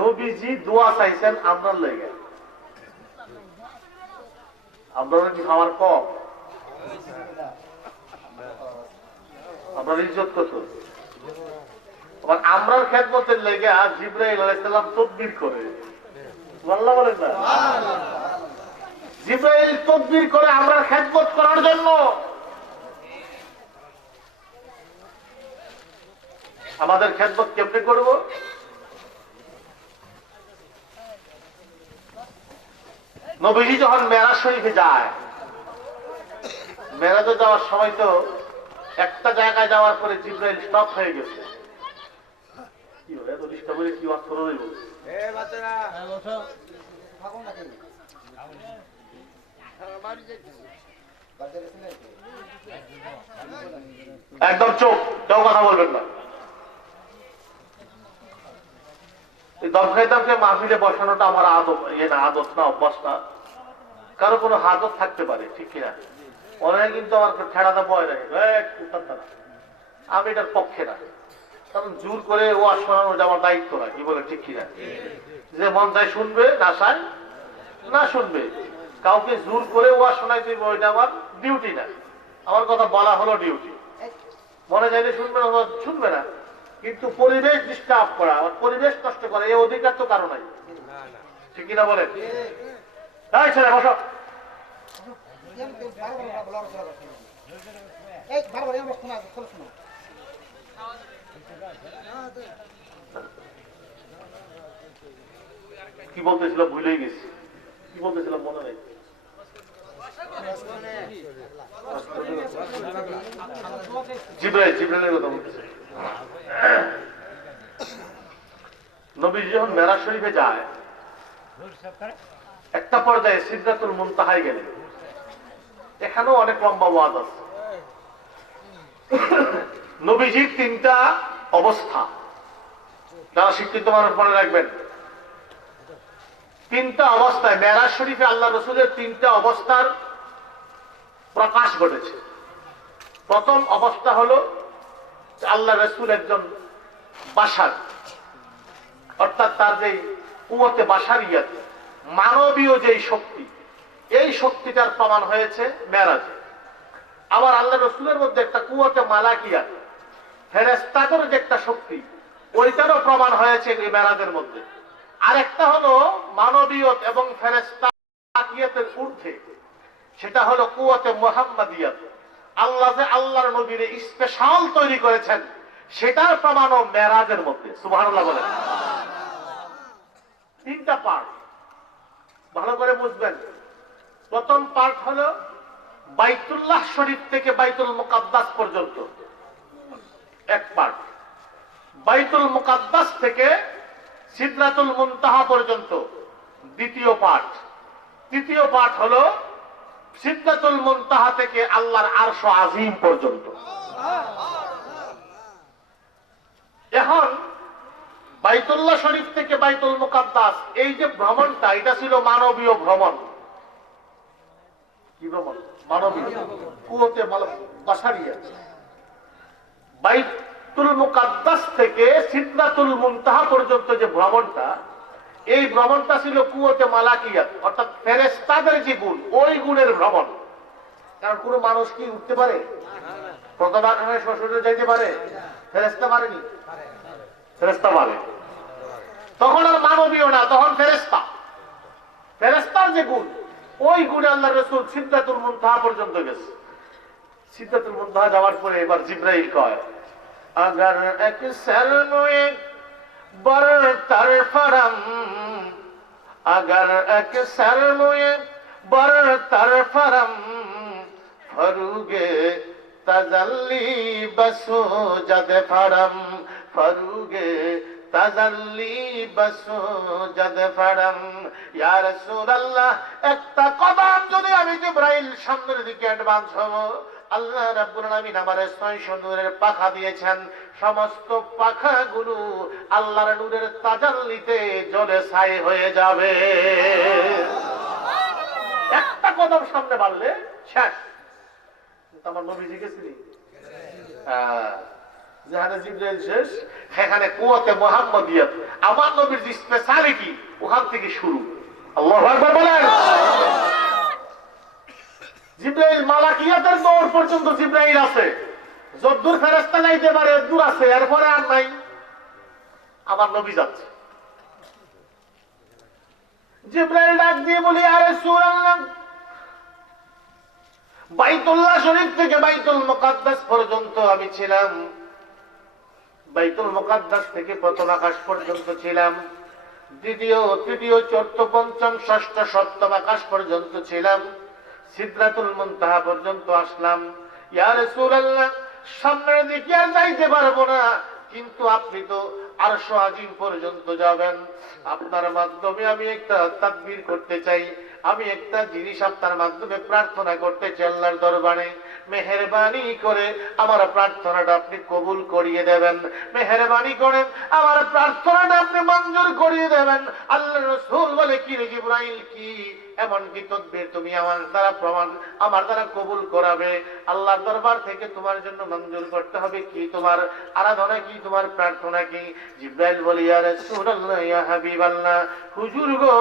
নবীজি দোয়া চাইছেন আমরার লেগে। আমরা কি খাওয়ার কম? আমরা ইজ্জত কত? আমরার খেদমতের লেগে জিবরাইল আলাইহিস সালাম তাকবীর করে। সুবহানাল্লাহ বলেন না? জিবরাইল তাকবীর করে আমরার খেদমত করার জন্য। আমাদের খেদমত কেমনে করব? নবীজি যখন মেরাজ শরীফে যায়, মেরাজে যাওয়ার সময় তো একটা জায়গায় যাওয়ার পরে জিবরাইল স্টপ হয়ে গেছে। কি হলো এত ডিস্টার্ব করে? কি অর্থ রইল? একদম চোখ, কেউ কথা বলবেন না। দরকার মাহফিলে বসানোটা আমার আদত, ইয়ে না, আদত না, অভ্যাস না। কারো কোনো হাজত থাকতে পারে, ঠিক কিনা? অনেক কিন্তু আমার ঠেড়াতে ভয় লাগে, উত্তর দ্বারা আমি এটার পক্ষে না। কারণ জোর করে ওয়াজ শোনানো ওটা আমার দায়িত্ব না, কি বলে ঠিক কিনা? যে মন চায় শুনবে, না চায় না শুনবে। কাউকে জোর করে ওয়াজ শোনাই দিব ওইটা আমার ডিউটি না। আমার কথা বলা হলো ডিউটি। মনে চাইলে শুনবে না, শুনবে না, কিন্তু পরিবেশ ডিস্টার্ব করা, আমার পরিবেশ নষ্ট করা এই অধিকার তো কারো নাই, ঠিক কিনা বলেন? তাই ছেলে বসো। কি বলতেছিলাম ভুলেই গেছি, কি বলতেছিলাম মনে নেই। জিবরাইলের কথা বলতেছে। নবী যখন মেরাজ শরীফে যায়, একটা পর্যায়ে সিদরাতুল মুনতাহায় গেলেন। এখানেও অনেক লম্বা ওয়াজ আছে। নবীজির তিনটা অবস্থা, যারা শিক্ষিত মানুষ মনে রাখবেন। তিনটা অবস্থায় মেরাজ শরীফে আল্লাহ রসুলের তিনটা অবস্থার প্রকাশ ঘটেছে। প্রথম অবস্থা হলো আল্লাহ রসুল একজন বাশার, অর্থাৎ তার যে কুওয়াতে বাশারিয়াত, মানবীয় যে শক্তি, এই শক্তিটার প্রমাণ হয়েছে মেরাজে। আবার আল্লাহ রসুলের মধ্যে একটা কুওয়াতে মালাকিয়াত, ফেরেশতাদের যে একটা শক্তি, ওইটারও প্রমাণ হয়েছে এই মেরাজের মধ্যে। আরেকটা হলো মানবীয়ত এবং ফেরেশতাকিয়াতের ঊর্ধ্বে, সেটা হলো কুওয়াতে মুহাম্মাদিয়াত। আল্লাহ যে আল্লাহর নবীর স্পেশাল তৈরি করেছেন, সেটার প্রমাণও মেরাজের মধ্যে। সুবহানাল্লাহ বলেন। তিনটা পার্ট ভালো করে বুঝবেন। প্রথম পার্ট হলো বাইতুল্লাহ শরীফ থেকে বাইতুল মুকাদ্দাস পর্যন্ত এক পার্ট, বাইতুল মুকাদ্দাস থেকে সিদরাতুল মুনতাহা পর্যন্ত দ্বিতীয় পার্ট। তৃতীয় পার্ট হলো সিদরাতুল মুনতাহা থেকে আল্লাহর আরশ আজিম পর্যন্ত। এখন বাইতুল্লাহ শরীফ থেকে বাইতুল মুকাদ্দাস এই যে ভ্রমণটা, এটা ছিল মানবীয় ভ্রমণ। কি ভ্রমণ? মানবীয়, কুওয়াতে বাশারিয়া। বাইতুল মুকাদ্দাস থেকে সিদরাতুল মুনতাহা পর্যন্ত যে ভ্রমণটা, এই ভ্রমণটা ছিল কুওয়াতে মালাকিয়াত, অর্থাৎ ফেরেশতাদের যে গুণ, ওই গুণের ভ্রমণ। কারণ কোন মানুষ কি উঠতে পারে? প্রথম আকাশে শ্বশুরে যাইতে পারে? ফেরেশতা পারেনি? ফেরেশতা পারে। তখন আর মানবীয় না, তখন ফেরেশতা। ফেরেশতার যে গুণ, ওই গুণে আল্লাহ রাসূল সিদরাতুল মুনতাহা পর্যন্ত গেছে। সিদরাতুল মুনতাহা যাওয়ার পরে এবার জিবরাইল কয়, अगर अक्सर मुए बरतर फरम, अगर अक्सर मुए बरतर फरम, फरूगे तजल्ली बसो जद फरम, फरूगे तजल्ली बसो जद फरम। या रसूल अल्लाह, একটা কদম যদি আমি জিবরাইল সামনের দিকে অ্যাডভান্স হব, আল্লাহ রাব্বুল আলামিন আমার 600 নূরের পাখা দিয়েছেন। সমস্ত পাখাগুলো আল্লাহর নূরের তাজাল্লিতে জ্বলে ছাই হয়ে যাবে। একটা কদম সামনে বাড়লে শেষ। আমার নবীজি গেছিলেন, যেখানে জিবরাইল শেষ, সেখানে কুওয়াতে মুহাম্মাদিয়াত, আমার নবীর যে স্পেশালিটি, ওখান থেকে শুরু। আল্লাহু আকবার বলেন। জিবরাইল মালাকিয়াতের দৌড় পর্যন্ত জিবরাইল আছে, যদ্দূর ফেরেশতা যাইতে পারে দূর আছে, এরপরে আর নাই। আমার নবী যাচ্ছে। জিবরাইল ডাক দিয়ে বলি, ইয়া রাসূলুল্লাহ, বাইতুল্লাহ শরীফ থেকে বাইতুল মুকাদ্দাস পর্যন্ত আমি ছিলাম, বাইতুল মুকাদ্দাস থেকে প্রথম আকাশ পর্যন্ত ছিলাম, দ্বিতীয়, তৃতীয়, চতুর্থ, পঞ্চম, ষষ্ঠ, সপ্তম আকাশ পর্যন্ত ছিলাম, সিদরাতুল মুনতাহা পর্যন্ত আসলাম। ইয়া রাসূলুল্লাহ, সামনের দিকে আর যাইতে পারবো না, কিন্তু আপনি তো আরশ আজিম পর্যন্ত যাবেন। আপনার মাধ্যমে আমি একটা তাকবীর করতে চাই, আমি একটা জিনিস আপনার মাধ্যমে প্রার্থনা করতে চাই আল্লাহর দরবারে। মেহেরবানি করে আমার প্রার্থনাটা আপনি কবুল করিয়ে দেবেন, মেহেরবানি করে আমার প্রার্থনাটা আপনি মঞ্জুর করিয়ে দেবেন। আল্লাহ রাসূল বলে, কি রে জিবরাইল, কি এমন কি তদবির তুমি আমার দ্বারা আমার দ্বারা কবুল করাবে? আল্লাহর দরবার থেকে তোমার জন্য মঞ্জুর করতে হবে কি? তোমার আরাধনা কি? তোমার প্রার্থনা কি? জিবরাইল বলে, ইয়া রাসূলুল্লাহ, ইয়া হাবিবাল্লাহ, হুজুর গো,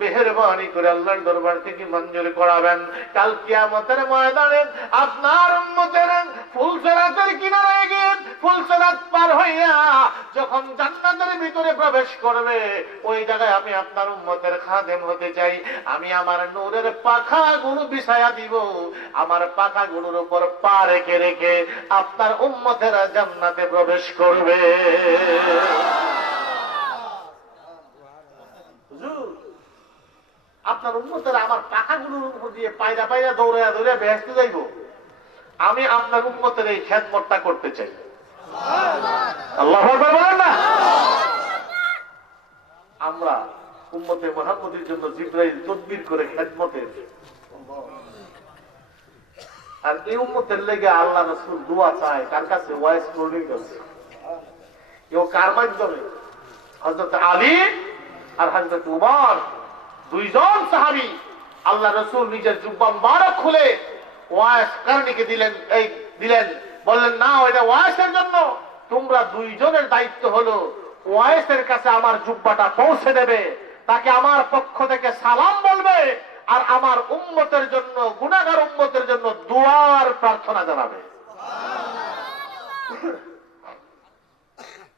মেহেরবানি করে আল্লাহর দরবার থেকে মঞ্জুর করাবেন। কাল কিয়ামতের ময়দানে আপনার উম্মতের ফুলসিরাতের কিনারে গিয়ে ফুলসিরাত পার হইয়া যখন জান্নাতের ভিতরে প্রবেশ করবে, ওই জায়গায় আমি আপনার উম্মতের খাদেম হতে চাই। আমি আমার নূরের পাখাগুলো বিছায়া দিব, আমার পাখাগুলোর উপর পা রেখে রেখে আপনার উম্মতেরা জান্নাতে প্রবেশ করবে। আপনার উম্মতেরা আমার পাখাগুলোর উপর দিয়ে পায়রা পায়রা দৌড়াইয়া দৌড়াইয়া বেহেশতে যাইব। আমি আপনার উম্মতের এই খেদমতটা করতে চাই। আল্লাহু আকবার বলেন না? আমরা উম্মতে মুহাম্মদের জন্য জিবরাইল তদবির করে খেদমতের, আর এই উম্মতের লেগে আল্লাহ রাসূল দোয়া চায় কার কাছে? ওয়াইস করণীর কাছে। এও কার মাধ্যমে? হযরত আলী আর হযরত উমর, দুইজন সাহাবী। আল্লাহ রাসূল নিজের জুব্বা মুবারক খুলে ওয়াইস করণীকে দিলেন, বললেন, না, ওইটা ওয়াইসের জন্য। তোমরা দুইজনের দায়িত্ব হলো ওয়াইসের কাছে আমার জুব্বাটা পৌঁছে দেবে, তাকে আমার পক্ষ থেকে সালাম বলবে, আর আমার উম্মতের জন্য, গুনাহগার উম্মতের জন্য দুআর প্রার্থনা জানাবে।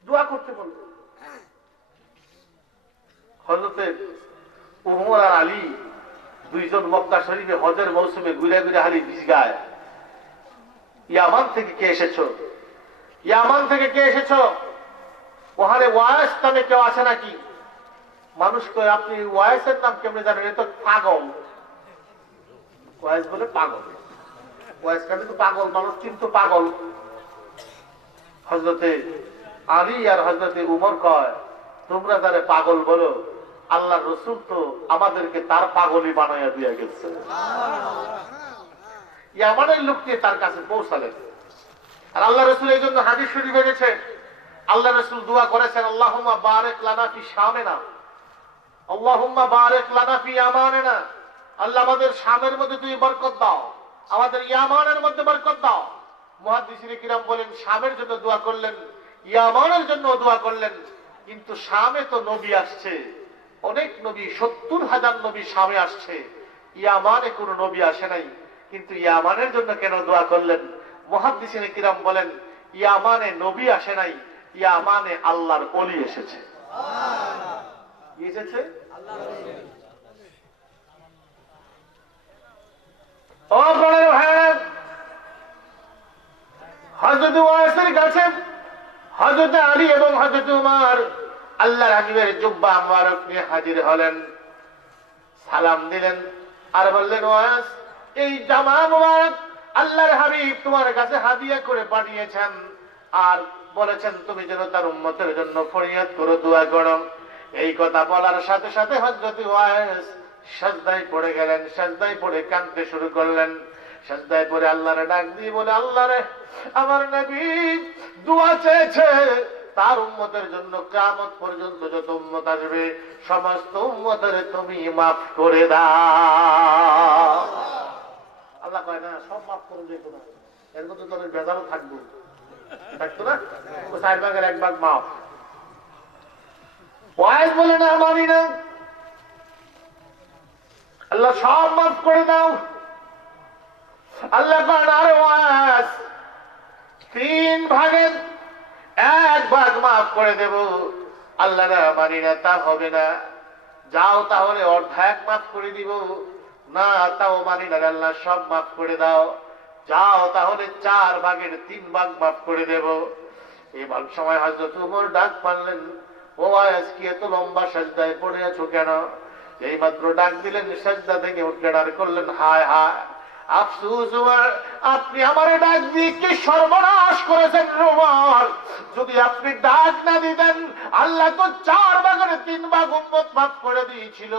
দোয়া করতে বলবে। হযরত উমর আর আলী দুইজন মক্কা শরীফে হজের মৌসুমে ঘুরে ঘুরে হালি ভিজগায়। ইয়ামান থেকে কে এসেছো? ইয়ামান থেকে কে এসেছো? ওখানে ওয়াইস নামে কেউ আছে নাকি? মানুষ কয়, আপনি ওয়াইসের নাম কেমনে জানেন? এ তো পাগল। ওয়াইস বলে পাগল। ওয়াইস কানে তো পাগল, মানুষ কিন্তু পাগল। হযরতে আলী আর হযরতে উমর কয়, তোমরা যারে পাগল বলো, আল্লাহ রাসূল তো আমাদেরকে তার পাগলই বানাইয়া দিয়া গেছে। ইয়ামানের লোকটি তার কাছে পৌঁছালেন, আর আল্লাহ রাসূল এই জন্য হাদিস শরীফ এনেছে, আল্লাহ রাসূল দোয়া করেছেন, আল্লাহুম্মা বারিক লানা ফি শামিনা, আল্লাহুম্মা বারিক লানা ফি ইয়ামানিনা। আল্লাহ আমাদের শামের মধ্যে তুই বরকত দাও, আমাদের ইয়ামানের মধ্যে বরকত দাও। মুহাদ্দিসিনে কিরাম বলেন, শামের জন্য দোয়া করলেন, ইয়ামানের জন্য দোয়া করলেন, কিন্তু শামে তো নবী আসছে, অনেক নবী, ৭০,০০০ নবী শামে আসছে, ইয়ামানে কোনো নবী আসে নাই, কিন্তু ইয়ামানের জন্য কেন দোয়া করলেন? মুহাদ্দিসিনে কিরাম বলেন, ইয়ামানে নবী আসে নাই, ইয়ামানে আল্লাহর ওলি এসেছে। কি এসেছে? ও বড় ভাই, হযরত ওয়াইসের কাছে হযরত আলী এবং হযরত উমর আল্লাহর হাবিবের জুব্বা মুবারক নিয়ে হাজির হলেন, সালাম দিলেন, আর বললেন, ওয়াইস, এই জামা মুবারক আল্লাহর হাবিব তোমার কাছে হাদিয়া করে পাঠিয়েছেন, আর বলেছেন তুমি যেন তার উম্মতের জন্য ফরিয়াদ করো, দোয়া করো। এই কথা বলার সাথে সাথে হযরত ওয়াইস সিজদায় পড়ে গেলেন, সিজদায় পড়ে কাঁদতে শুরু করলেন। সিজদায় পড়ে আল্লাহরে ডাক দিয়ে বলে, আল্লাহরে, আমার নবী দোয়া চেয়েছে তার উম্মতের জন্য কিয়ামত পর্যন্ত যত উম্মত আসবে সমস্ত উম্মতের তুমি মাফ করে দাও। আল্লাহ কয় না, সব মাফ করে দিত না, এর মধ্যে তোদের বেজারও থাকবো, থাকতো না, ও 4 ভাগের 1 ভাগ মাফ। ওয়াইস বলে, না, মানি না, আল্লাহ সব মাফ করে দাও। আল্লাহ কয়, আরে ওয়াইস, 3 ভাগের 1 ভাগ মাফ করে দেব। আল্লাহ না, মানি না, তা হবে না, যাও তাহলে অর্ধেক মাফ করে দিব। না, তাও মানি না, আল্লাহ সব মাফ করে দাও। যাও তাহলে 4 ভাগের 3 ভাগ মাফ করে দেব। এবার সময় হযরত উমর ডাক পারলেন, ও ওয়াইস, কি এত লম্বা সিজদায় পড়ে আছো কেন? এই মাত্র ডাক দিলেন, সিজদা থেকে উঠে দাঁড় করলেন, হায় হায়, আফসোস উমর, আপনি আমারে ডাক দিয়ে কি সর্বনাশ করেছেন উমর। যদি আপনি ডাক না দিতেন আল্লাহ তো 4 ভাগের 3 ভাগ উম্মত ভাগ করে দিয়েছিল।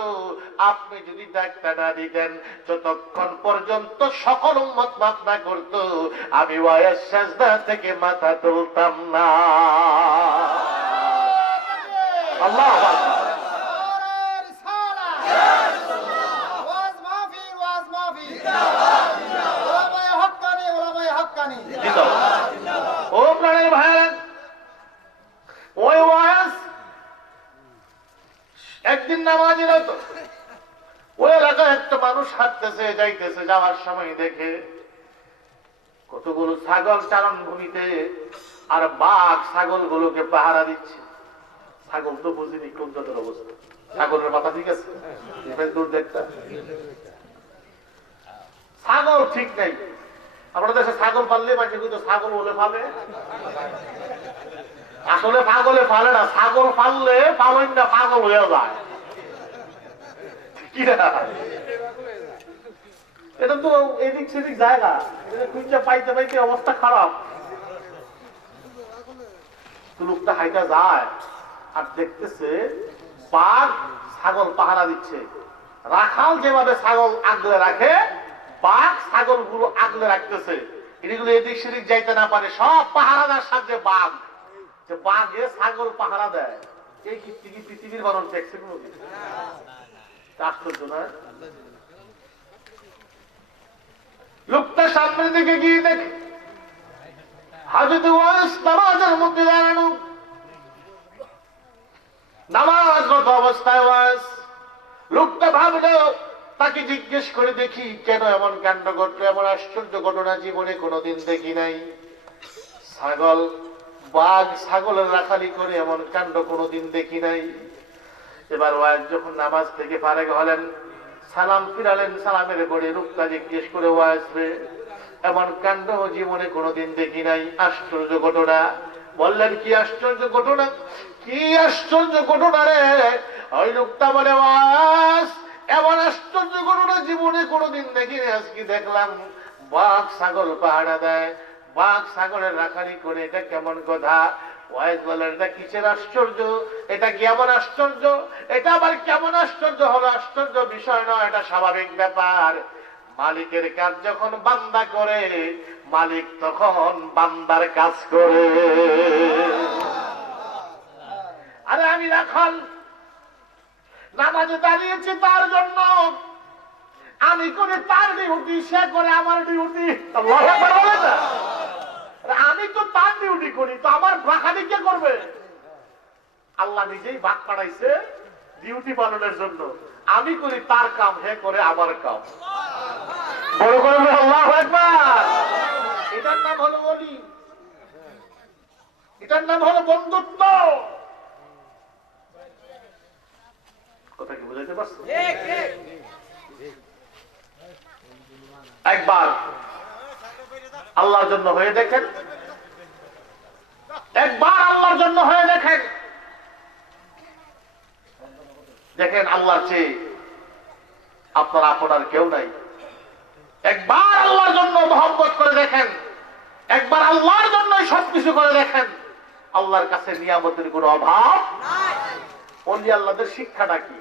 আপনি যদি ডাক্তার না দিতেন, যতক্ষণ পর্যন্ত সকল উম্মত ভাগ না করত, আমি ওয়াইস সাজদা থেকে মাথা তুলতাম না। আল্লাহু আকবার। ও প্রাণের ভাইরা, ওই ওয়াজ একদিন নামাজি হতো, ওই এলাকায় একটা মানুষ হাঁটতেছে যাইতেছে, যাওয়ার সময় দেখে কতগুলো ছাগল চারণ ভূমিতে, আর বাঘ ছাগল গুলোকে পাহারা দিচ্ছে। ছাগল তো বুঝিনি কোন জাতের অবস্থা, ছাগলের মাথা ঠিক আছে, দূর দেখতে ছাগল ঠিক নাই। আমরা দেশে ছাগল পাললে মাঝে কিন্তু ছাগল বলে পালে, আসলে পাগলে পালে না, ছাগল পাললে পাবেন না, পাগল হয়ে যায়। এটা তো এদিক সেদিক জায়গা, খুঁজে পাইতে পাইতে অবস্থা খারাপ। লোকটা হাইটা যায় আর দেখতেছে বাঘ ছাগল পাহারা দিচ্ছে। রাখাল যেভাবে ছাগল আগলে রাখে, বাঘ ছাগল গুলো আগলে রাখতেছে, এগুলো এদিক সেদিক যাইতে না পারে। সব পাহারাদার সাথে বাঘ, যে বাঘে ছাগল পাহারা দেয়, এই কীর্তি কি পৃথিবীর মানুষ দেখছে কোনদিন? আশ্চর্য না? লোকটা সামনের দিকে গিয়ে দেখে হযরত ওয়াইস নামাজের মধ্যে দাঁড়ানো, নামাজরত অবস্থায় ওয়াইস। লোকটা ভাবলো, তাকে জিজ্ঞেস করে দেখি কেন এমন কাণ্ড ঘটলো, এমন আশ্চর্য ঘটনা জীবনে কোনোদিন দেখি নাই। ছাগল বাঘ ছাগলের রাখালি করে এমন কাণ্ড কোনোদিন দেখি নাই। এবার ওয়াইস যখন নামাজ থেকে ফারেগ হলেন, সালাম ফিরালেন, সালামের পরে লোকটা জিজ্ঞেস করে ওয়াইস রে, এমন কাণ্ড জীবনে কোনোদিন দেখি নাই, আশ্চর্য ঘটনা। বললেন কি আশ্চর্য ঘটনা? কি আশ্চর্য ঘটনা রে? ওই লোকটা বলে ওয়াইস, এমন আশ্চর্য ঘটনা জীবনে কোনোদিন দেখিনি, আজকে দেখলাম বাঘ ছাগল পাহারা দেয়, বাঘ ছাগলের রাখালি করে, এটা কেমন কথা? ওয়াইস বলেন, এটা কিসের আশ্চর্য? এটা কি এমন আশ্চর্য? এটা আবার কেমন আশ্চর্য হলো? আশ্চর্য বিষয় নয়, এটা স্বাভাবিক ব্যাপার। মালিকের কাজ যখন বান্দা করে, মালিক তখন বান্দার কাজ করে। আরে আমি রাখাল, নামাজে দাঁড়িয়েছি তার জন্য, আমি করে তার ডিউটি, সে করে আমার ডিউটি। আমি তো তার ডিউটি করি, তো আমার রাখালি কে করবে? আল্লাহ নিজেই ভাগ পাঠাইছে ডিউটি পালনের জন্য, আমি করি তার কাম, হে করে আমার কাম। বড় করে আল্লাহু আকবার। এটার নাম হলো ওলি, এটার নাম হলো বন্ধুত্ব। কথা কি বুঝাইতে পারছো? একবার আল্লাহর জন্য হয়ে দেখেন, একবার আল্লাহর জন্য হয়ে দেখেন, দেখেন আল্লাহর চেয়ে আপনার আপনার কেউ নাই। একবার আল্লাহর জন্য মহব্বত করে দেখেন, একবার আল্লাহর জন্য সবকিছু করে দেখেন, আল্লাহর কাছে নিয়ামতের কোনো অভাব নাই। ওলি আল্লাহদের শিক্ষাটা কি?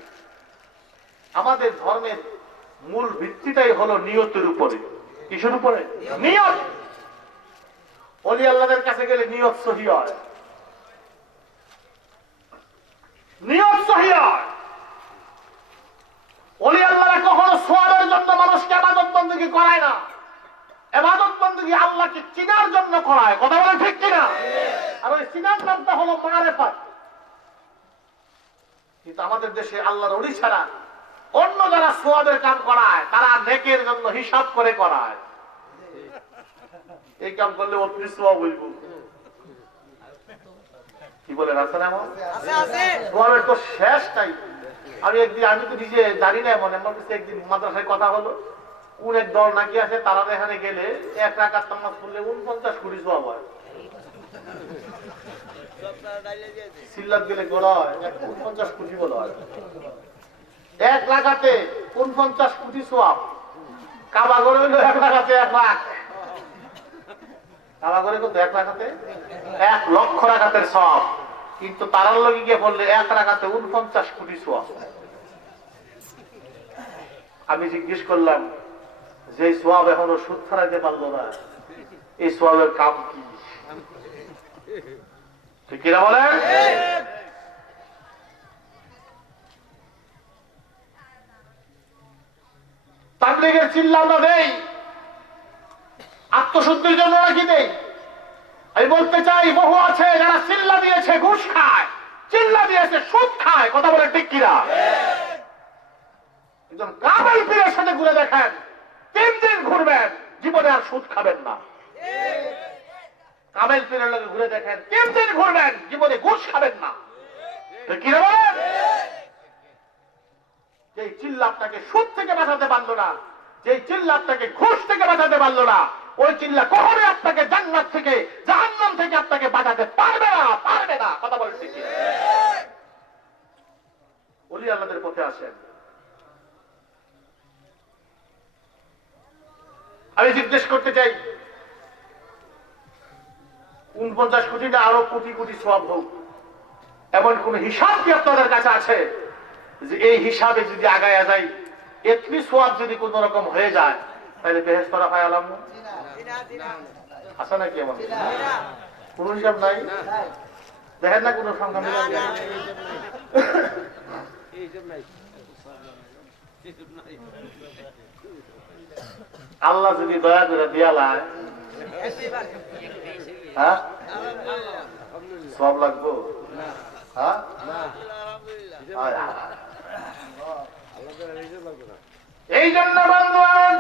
আমাদের ধর্মের মূল ভিত্তিটাই হলো নিয়তের উপরে। কিসের উপরে? নিয়ত। ওলি আল্লাহদের কাছে গেলে নিয়ত সহি হয়, নিয়ত সহি হয়। ওলি আল্লাহরা কখনো সওয়াবের জন্য মানুষকে ইবাদত বندگی করায় না, ইবাদত বندگی আল্লাহকে চিনার জন্য করায়। কথা বলেন ঠিক কিনা? আর ওই চিনার নামটা হলো মারেফাত। কিন্তু আমাদের দেশে আল্লাহর ওলি ছাড়া অন্য যারা সওয়াবের কাম করায়, তারা নেকের জন্য হিসাব করে করায়। এই কাম করলে অতি সওয়াব হইব, কি বলেন? আছে না? সওয়াবের তো শেষ নাই। আমি তো নিজে জানি না, মনে মনে একদিন মাদ্রাসায় কথা হলো, কোন এক দল নাকি আছে, তারা এখানে গেলে 1 রাকাত নামাজ পড়লে 49 কোটি সওয়াব হয়। সিল্লাত গেলে গড়া হয় 49 কোটি বলা হয়। 1 রাকাতে 49 কোটি সওয়াব। কাবা ঘরে হইলো 1 রাকাতে 1 লাখ। কাবা ঘরে কত? 1 রাকাতে 1 লক্ষ রাকাতের সওয়াব। কিন্তু তারার লগে গিয়ে বললে 1 রাকাতে 49 কোটি সোয়াব। আমি জিজ্ঞেস করলাম যে সোয়াব এখনো সুদ ছাড়াইতে পারলো না, এই সোয়াবের কাম কি? ঠিক কিনা বলেন? তাবলীগের চিল্লা আমরা দেই আত্মশুদ্ধির জন্য নাকি দেই? আমি বলতে চাই, বহু আছে যারা চিল্লা দিয়েছে ঘুষ খায়, চিল্লা দিয়েছে সুদ খায়। কথা বলে ঠিক কিনা? একজন কামেল পীরের সাথে ঘুরে দেখেন, 3 দিন ঘুরবেন, জীবনে আর সুদ খাবেন না। কামেল পীরের লগে ঘুরে দেখেন, 3 দিন ঘুরবেন, জীবনে ঘুষ খাবেন না। ঠিক কিনা বলেন? যে চিল্লা আপনাকে সুদ থেকে বাঁচাতে পারলো না, যে চিল্লা আপনাকে ঘুষ থেকে বাঁচাতে পারলো না, ওই চিল্লা কখনোই আপনাকে জান্নাত থেকে জাহান্নাম থেকে আপনাকে বাঁচাতে পারবে না, পারবে না। কথা বলেন ঠিক কিনা? ওলি আল্লাহদের পথে আসেন। আমি জিজ্ঞেস করতে চাই, 49 কোটি না আরো কোটি কোটি সওয়াব হোক, এমন কোন হিসাব কি আপনাদের কাছে আছে যে এই হিসাবে যদি আগায়া যায়, এতনি সওয়াব যদি কোন রকম হয়ে যায়, তাহলে বেহেশত করা হয় আলাম না? আছে নাকি এমন কোন হিসাব নাই? দেখেন না কোন সংখ্যা মিলে? আল্লাহ যদি দয়া করে দিয়ালায়, হ্যাঁ সব লাগবো? হ্যাঁ, এই জন্য বন্ধুগণ,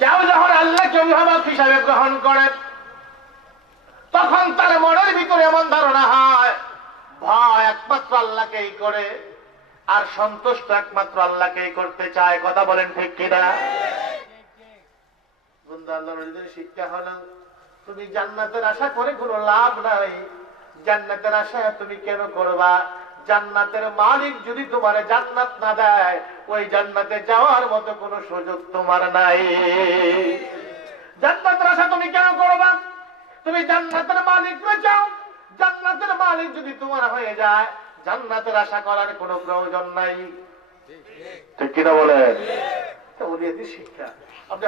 কেউ যখন আল্লাহকে অভিভাবক হিসাবে গ্রহণ করে, তখন তার মনের ভিতরে এমন ধারণা হয়, ভয় একমাত্র আল্লাহকেই করে, আর সন্তুষ্ট একমাত্র আল্লাহকেই করতে চায়। কথা বলেন ঠিক কিনা? বন্ধু, আল্লাহর শিক্ষা হলো, তুমি জান্নাতের আশা করে কোনো লাভ নাই। জান্নাতের আশা তুমি কেন করবা? জান্নাতের মালিক যদি তোমার জান্নাত না দেয়, ওই জান্নাতে যাওয়ার মতো কোনো সুযোগ তোমার নাই। জান্নাতের আশা তুমি কেন করবা? তুমি জান্নাতের মালিক চাও, জান্নাতের মালিক যদি তোমার হয়ে যায়, জান্নাতের আশা করার কোনো প্রয়োজন নাই। ঠিক কিনা বলেন? শিক্ষা। আপনি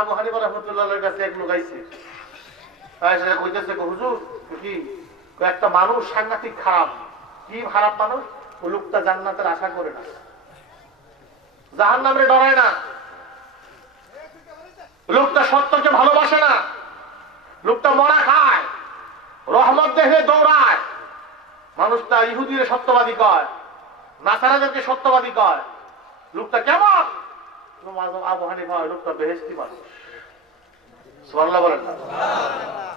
আবু হানিফা রাহমাতুল্লাহর কাছে এক লোক আইছে, কইতেছে, হুজুর কি একটা মানুষ সাংঘাতিক খারাপ। কি খারাপ মানুষ? লোকটা জান্নাতের আশা করে না, জাহান্নামে ডরায় না, লোকটা সত্যকে ভালোবাসে না, লোকটা মরা খায়, রহমত দেখে দৌড়ায়। মানুষটা ইহুদিরে সত্যবাদী কয়, নাসারাদেরকে সত্যবাদী কয়। লোকটা কেমন? আবু হানিফা, লোকটা বেহেশতি মানুষ। সুবহানাল্লাহ বলেন না?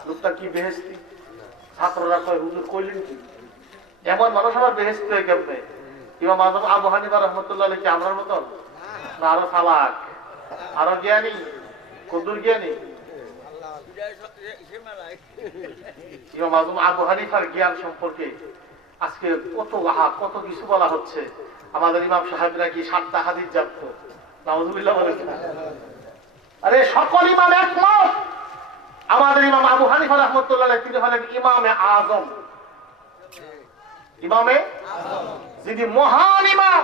লোকটা কি বেহেশতি? ছাত্ররা কয়, হুজুর কইলেন কি? এমন মানুষ আবার বেহেশতি হয়ে কেমনে? ইমাম আযম আবু হানিফা রাহমাতুল্লাহ আলাইহি কি আমরার মতন না আরো চালাক, আরো জ্ঞানী, কদ্দুর জ্ঞানী? ইমাম আযম আবু হানিফার জ্ঞান সম্পর্কে আজকে কত কিছু বলা হচ্ছে। আমাদের ইমাম সাহেবরা কি 7টা হাদিস জানতো? নাউযুবিল্লাহ বলেন। আরে সকল ইমাম একমত, আমাদের ইমাম আবু হানিফা রাহমাতুল্লাহ আলাইহি তিনি হলেন ইমামে আযম। ইমামে আযম, যিনি মহান ইমাম,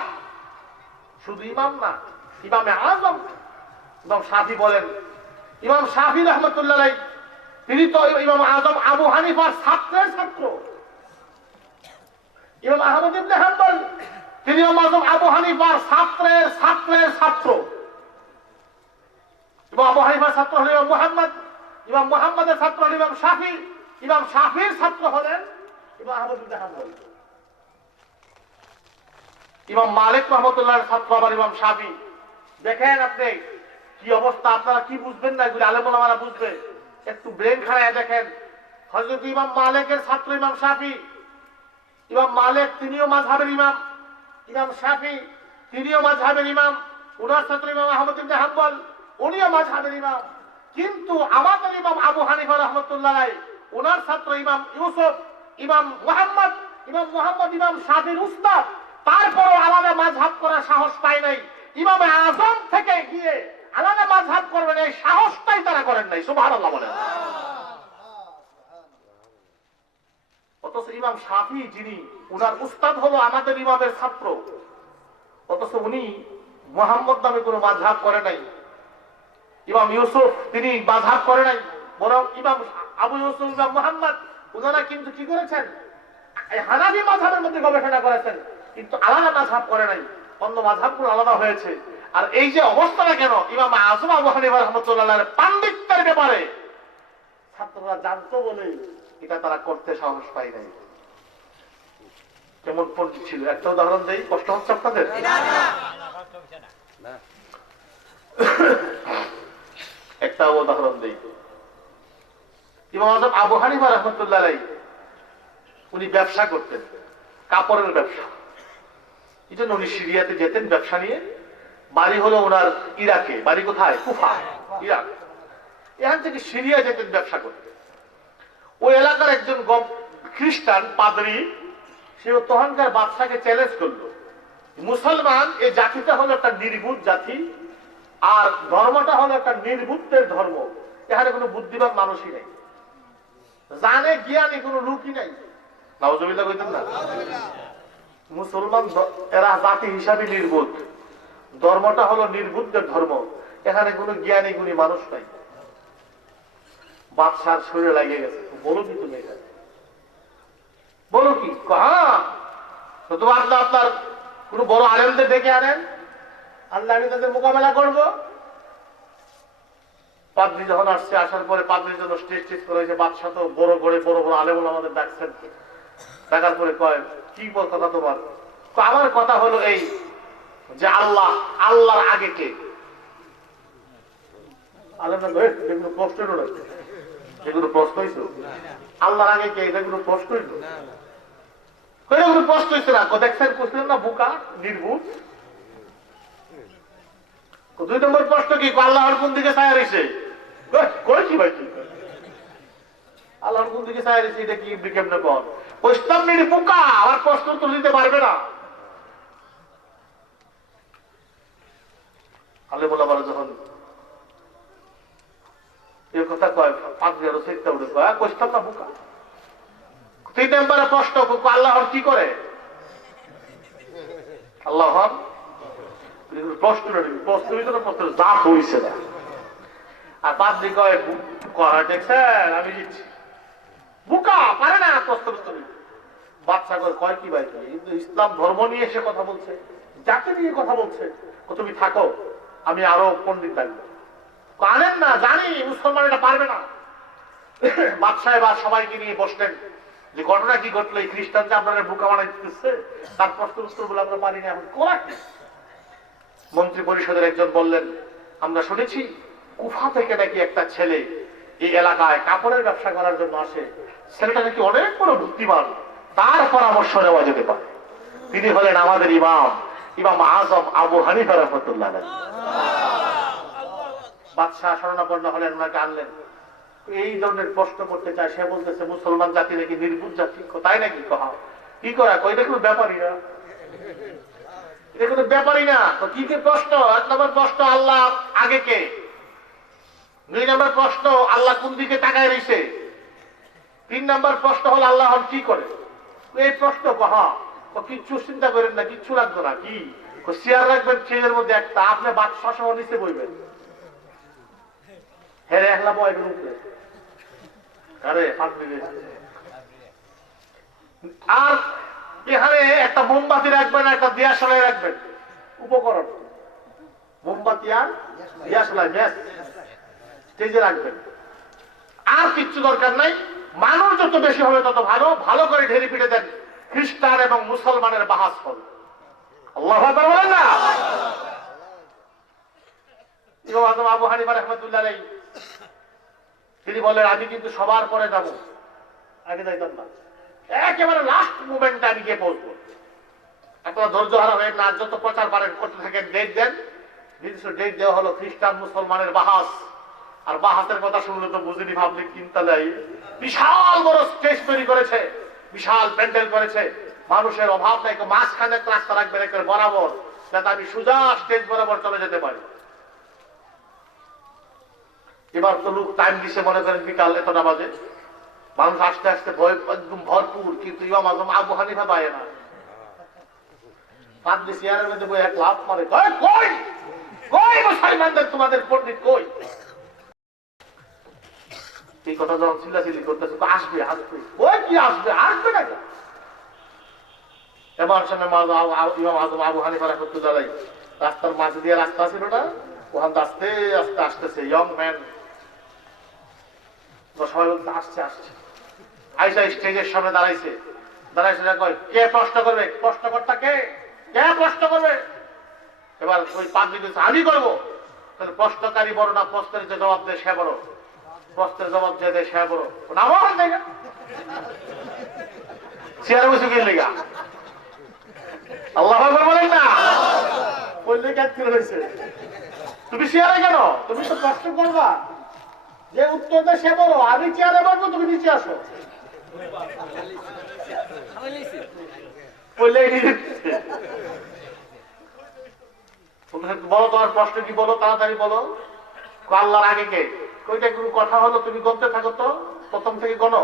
শুধু ইমাম না, ইমামে আযম। ইমাম শাফি বলেন, ইমাম শাফি রাহমাতুল্লাহ আলাইহি তিনি তো ইমাম আযম আবু হানিফার ছাত্রের ছাত্র। ইমাম আহমদ ইবনে হাম্বল তিনি ইমাম আযম আবু হানিফার ছাত্রের ছাত্রের ছাত্র। ইমাম আবু হানিফার ছাত্র হলেন ইমাম মুহাম্মদ, ইমাম মুহাম্মদের ছাত্র হলেন ইমাম শাফি, ইমাম শাফির ছাত্র হলেন ইমাম আহমদ ইবনে হাম্বল। ইমাম মালিক রাহমাতুল্লাহর ছাত্র আবার ইমাম শাফি। দেখেন আপনি কি অবস্থা, আপনারা কি বুঝবেন না, এগুলি আলেম ওলামারা বুঝবে। একটু ব্রেন খাড়ায় দেখেন, হযরত ইমাম মালিকের ছাত্র ইমাম শাফি। ইমাম মালিক তিনিও মাযহাবের ইমাম, ইমাম শাফি তিনিও মাযহাবের ইমাম, ওনার ছাত্র ইমাম আহমদ ইবনে হাম্বল উনিও মাযহাবের ইমাম। কিন্তু আমাদের ইমাম আবু হানিফা রাহমাতুল্লাহ আলাইহি ওনার ছাত্র ইমাম ইউসুফ, ইমাম মুহাম্মদ, ইমাম শাফির উস্তাদ, তারপরও আলাদা মাযহাব করার সাহস পায় নাই। ইমামে আযম থেকে গিয়ে আলাদা মাযহাব করবেন এই সাহসটাই তারা করেন নাই। সুবহানাল্লাহ বলেন। অথচ ইমাম শাফি যিনি উনার উস্তাদ হলো আমাদের ইমামের ছাত্র, অথচ উনি মুহাম্মদ নামে কোনো মাযহাব করে নাই। ইমাম ইউসুফ তিনি মাযহাব করে নাই, বরং ইমাম আবু ইউসুফ, ইমাম মুহাম্মদ উনারা কিন্তু কি করেছেন, এই হানাফি মাযহাবের মধ্যে গবেষণা করেছেন, কিন্তু আলাদা মাযহাব করে নাই, অন্য মাযহাবগুলো আলাদা হয়েছে। আর এই যে অবস্থাটা কেন, ইমাম আযম আবু হানিফা রাহমাতুল্লাহ পাণ্ডিত্যের ব্যাপারে ছাত্ররা জানতো বলে এটা তারা করতে সাহস পায় নাই। কেমন পণ্ডিত ছিল, একটা উদাহরণ দেই, কষ্ট হচ্ছে আপনাদের? একটা উদাহরণ দেই। ইমাম আযম আবু হানিফা রাহমাতুল্লাহ আলাইহি উনি ব্যবসা করতেন, কাপড়ের ব্যবসা। এই জন্য উনি সিরিয়াতে যেতেন ব্যবসা নিয়ে। বাড়ি হলো ওনার ইরাকে, বাড়ি কোথায়? কুফা, ইরাক। এখান থেকে সিরিয়া যেতেন ব্যবসা করতে। ওই এলাকার একজন খ্রিস্টান পাদ্রী, সে তখনকার বাদশাকে চ্যালেঞ্জ করলো, মুসলমান এই জাতিটা হলো একটা নির্বুদ্ধ জাতি, আর ধর্মটা হলো একটা নির্বুদ্ধের ধর্ম, এখানে কোনো বুদ্ধিমান মানুষই নেই, জানে জ্ঞানী কোনো লোকই নাই। নাউজুবিল্লাহ কইতেন না? মুসলমান এরা জাতি হিসাবে নির্বুদ্ধ, ধর্মটা হলো নির্বুদ্ধের ধর্ম, এখানে কোনো জ্ঞানী গুণী মানুষ নাই। বাদশার শরীরে লাগিয়ে গেছে, বলো কি তুমি, বলো কি? হ্যাঁ, তোমার আপনার কোন বড় আলেমদের ডেকে আনেন, আল্লাহ আমি তাদের মোকাবেলা করবো। পাদ্রী যখন আসছে, আসার পরে পাদ্রীর জন্য স্টেজ টেজ করা হয়েছে। বাদশাহ তো বড় করে বড় বড় আলেম আমাদের ডাকছেন, ডাকার পরে কয় কি কথা তোমার? আমার কথা হলো এই যে আল্লাহ, আল্লাহর আগে কে? আলেম না এগুলো প্রশ্ন হলো, এগুলো প্রশ্ন হইতো? আল্লাহর আগে কে, এটা কোনো প্রশ্ন হইতো? কোনো প্রশ্ন হইছে না। দেখছেন করছিলেন না, বুকা নির্বুধ। 2 নম্বর প্রশ্ন কি, আল্লাহর কোন দিকে ছায়া রয়েছে? করেছি ভাই, কি আল্লাহর কোন দিকে ছায়া রয়েছে, এটা কি কেমনে কর? ইসলাম নিয়ে পোকা, আমার প্রশ্ন তো দিতে পারবে না। আল্লাহ বলা বলে যখন এই কথা কয়, পাদ্রী আরো চেষ্টা উঠে কয় কইতাম না পোকা। 3 নম্বরে প্রশ্ন, আল্লাহর কি করে? আল্লাহর প্রশ্ন প্রশ্ন ভিতরে প্রশ্ন জাত হইছে না। আর পাদ্রী কয় দেখছেন আমি দিচ্ছি, বুকা পারে না প্রশ্ন উত্তর। বাচ্চা কয় কি ভাই, কিন্তু ইসলাম ধর্ম নিয়ে এসে কথা বলছে, জাতি নিয়ে কথা বলছে, তুমি থাকো, আমি আরো পণ্ডিত লাগবো। আনেন না, জানি মুসলমান এটা পারবে না। বাদশাহ বা সবাইকে নিয়ে বসলেন, যে ঘটনা কি ঘটলো, এই খ্রিস্টান যে আপনারা বুকা বানাই দিতেছে, তার প্রশ্ন উত্তর বলে আমরা পারি না, এখন করা কি? মন্ত্রী পরিষদের একজন বললেন, আমরা শুনেছি কুফা থেকে নাকি একটা ছেলে এই এলাকায় কাপড়ের ব্যবসা করার জন্য আসে, ছেলেটা নাকি অনেক বড় বুদ্ধিমান, তার পরামর্শ নেওয়া যেতে পারে। তিনি হলেন আমাদের ইমাম, ইমাম আযম আবু হানিফা রাহমাতুল্লাহ আলাইহি। বাদশাহ শরণাপন্ন হলেন, ওনাকে আনলেন। এই ধরনের প্রশ্ন করতে চায়, সে বলতেছে মুসলমান জাতি নাকি নির্বুদ্ধ জাতি, তাই নাকি? কহা কি করা, এটা কোনো ব্যাপারই না, এটা কোনো ব্যাপারই না। তো কি কি প্রশ্ন? 1 নম্বর প্রশ্ন, আল্লাহ আগে কে? 2 নম্বর প্রশ্ন, আল্লাহ কোন দিকে তাকায় রয়েছে? 3 নম্বর প্রশ্ন হল আল্লাহ কি করে? এই প্রশ্ন কহা কিচ্ছু চিন্তা করেন না, কিচ্ছু লাগবে না। কি চেয়ার রাখবেন, চেয়ারের মধ্যে একটা, আপনি বাদশাহ সহ নিচে বইবেন, হ্যাঁ একলা বয়বেন উপরে। আরে আর এখানে একটা মোমবাতি রাখবেন, একটা দিয়াশলাই রাখবেন, উপকরণ মোমবাতি আর দিয়াশলাই ম্যাচ স্টেজে রাখবেন। আর কিচ্ছু দরকার নাই। মানুষ যত বেশি হবে তত ভালো, ভালো করে ঢেরি পিটে দেন, খ্রিস্টান এবং মুসলমানের বাহাস হবে। আল্লাহু আকবার বলেন না? ইমাম আযম আবু হানিফা রাহমাতুল্লাহ আলাইহি তিনি বলেন, আমি কিন্তু সবার পরে যাব, আগে যাইতাম না, একেবারে লাস্ট মোমেন্টে আমি গিয়ে পৌঁছবো। আপনারা ধৈর্য হারা হয়ে না, যত প্রচার পারেন করতে থাকেন, ডেট দেন। নির্দিষ্ট ডেট দেওয়া হলো খ্রিস্টান মুসলমানের বাহাস। আর বাহাসের কথা শুনলে তো বুঝিনি, পাবলিক চিন্তা দেয়। বিশাল বড় স্টেজ তৈরি করেছে, বিশাল প্যান্ডেল করেছে, মানুষের অভাব নাই, মাঝখানে একটা রাস্তা রাখবেন একটা বরাবর, যাতে আমি সোজা স্টেজ বরাবর চলে যেতে পারি। এবার তো লোক টাইম দিছে, মনে করেন বিকাল এতটা বাজে, মানুষ আস্তে আস্তে ভয় একদম ভরপুর, কিন্তু ইমাম আজম আবু হানিফা পায় না। পাদ্রী চেয়ারের মধ্যে বই এক লাফ মারে, কই কই কই মুসলমানদের তোমাদের পণ্ডিত কই? এই কথা যখন চিল্লাচিল্লি করতেছে, আসবে আসবে, ওই কি আসবে, আসবে না কেন? এবার সামনে ইমাম আজম আবু হানিফা রাহমাতুল্লাহ আলাইহি রাস্তার মাঝে দিয়ে রাস্তা ছিল না, ওখান আস্তে আস্তে আসতেছে ইয়ং ম্যান। সবাই বলতে আসছে আসছে, আইসা স্টেজের সামনে দাঁড়াইছে, দাঁড়াইছে কয় কে প্রশ্ন করবে? প্রশ্নকর্তা কে? কে প্রশ্ন করবে? এবার ওই পাদ্রী বলছে আমি করবো। তাহলে প্রশ্নকারী বড় না প্রশ্নের যে জবাব দেয় সে বড়? প্রশ্নের জবাব যে দেয় সে বড়। আমার জায়গা চেয়ারে বসে গেলে গা আল্লাহ বলেন না, বললে কাজ করে রয়েছে। তুমি চেয়ারে কেন? তুমি তো প্রশ্ন করবা, যে উত্তর দেয় সে বড়। আমি চেয়ারে বসবো, তুমি নিচে আসো। বলো তোমার প্রশ্ন কি, বলো তাড়াতাড়ি বলো। আল্লাহর আগে কে? ওইটা কোনো কথা হলো? তুমি গণতে থাকো তো, প্রথম থেকে গণো,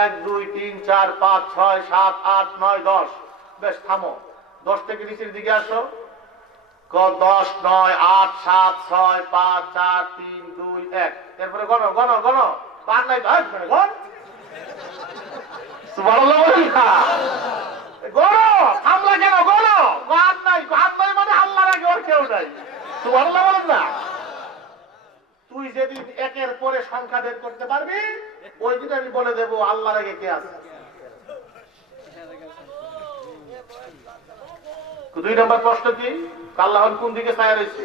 1 2 3 4 5 6 7 8 9 10। বেশ, থামো, 10 থেকে নিচের দিকে আসো। 10 9 8 7 6 5 4 3 2 1। এরপরে গণো গণো গণো, কার নাই গণ সুবহানাল্লাহ বলেন না, গণো। থামলা কেন? গণো। কার নাই? কার নাই মানে আল্লাহর আগে ওর কেউ নাই। সুবহানাল্লাহ বলেন না। তুই যেদিন একের পরে সংখ্যা বের করতে পারবি, ওই দিন আমি বলে দেবো আল্লাহর আগে কে আছে। 2 নম্বর প্রশ্ন কি? আল্লাহ কোন দিকে ছায়া রয়েছে?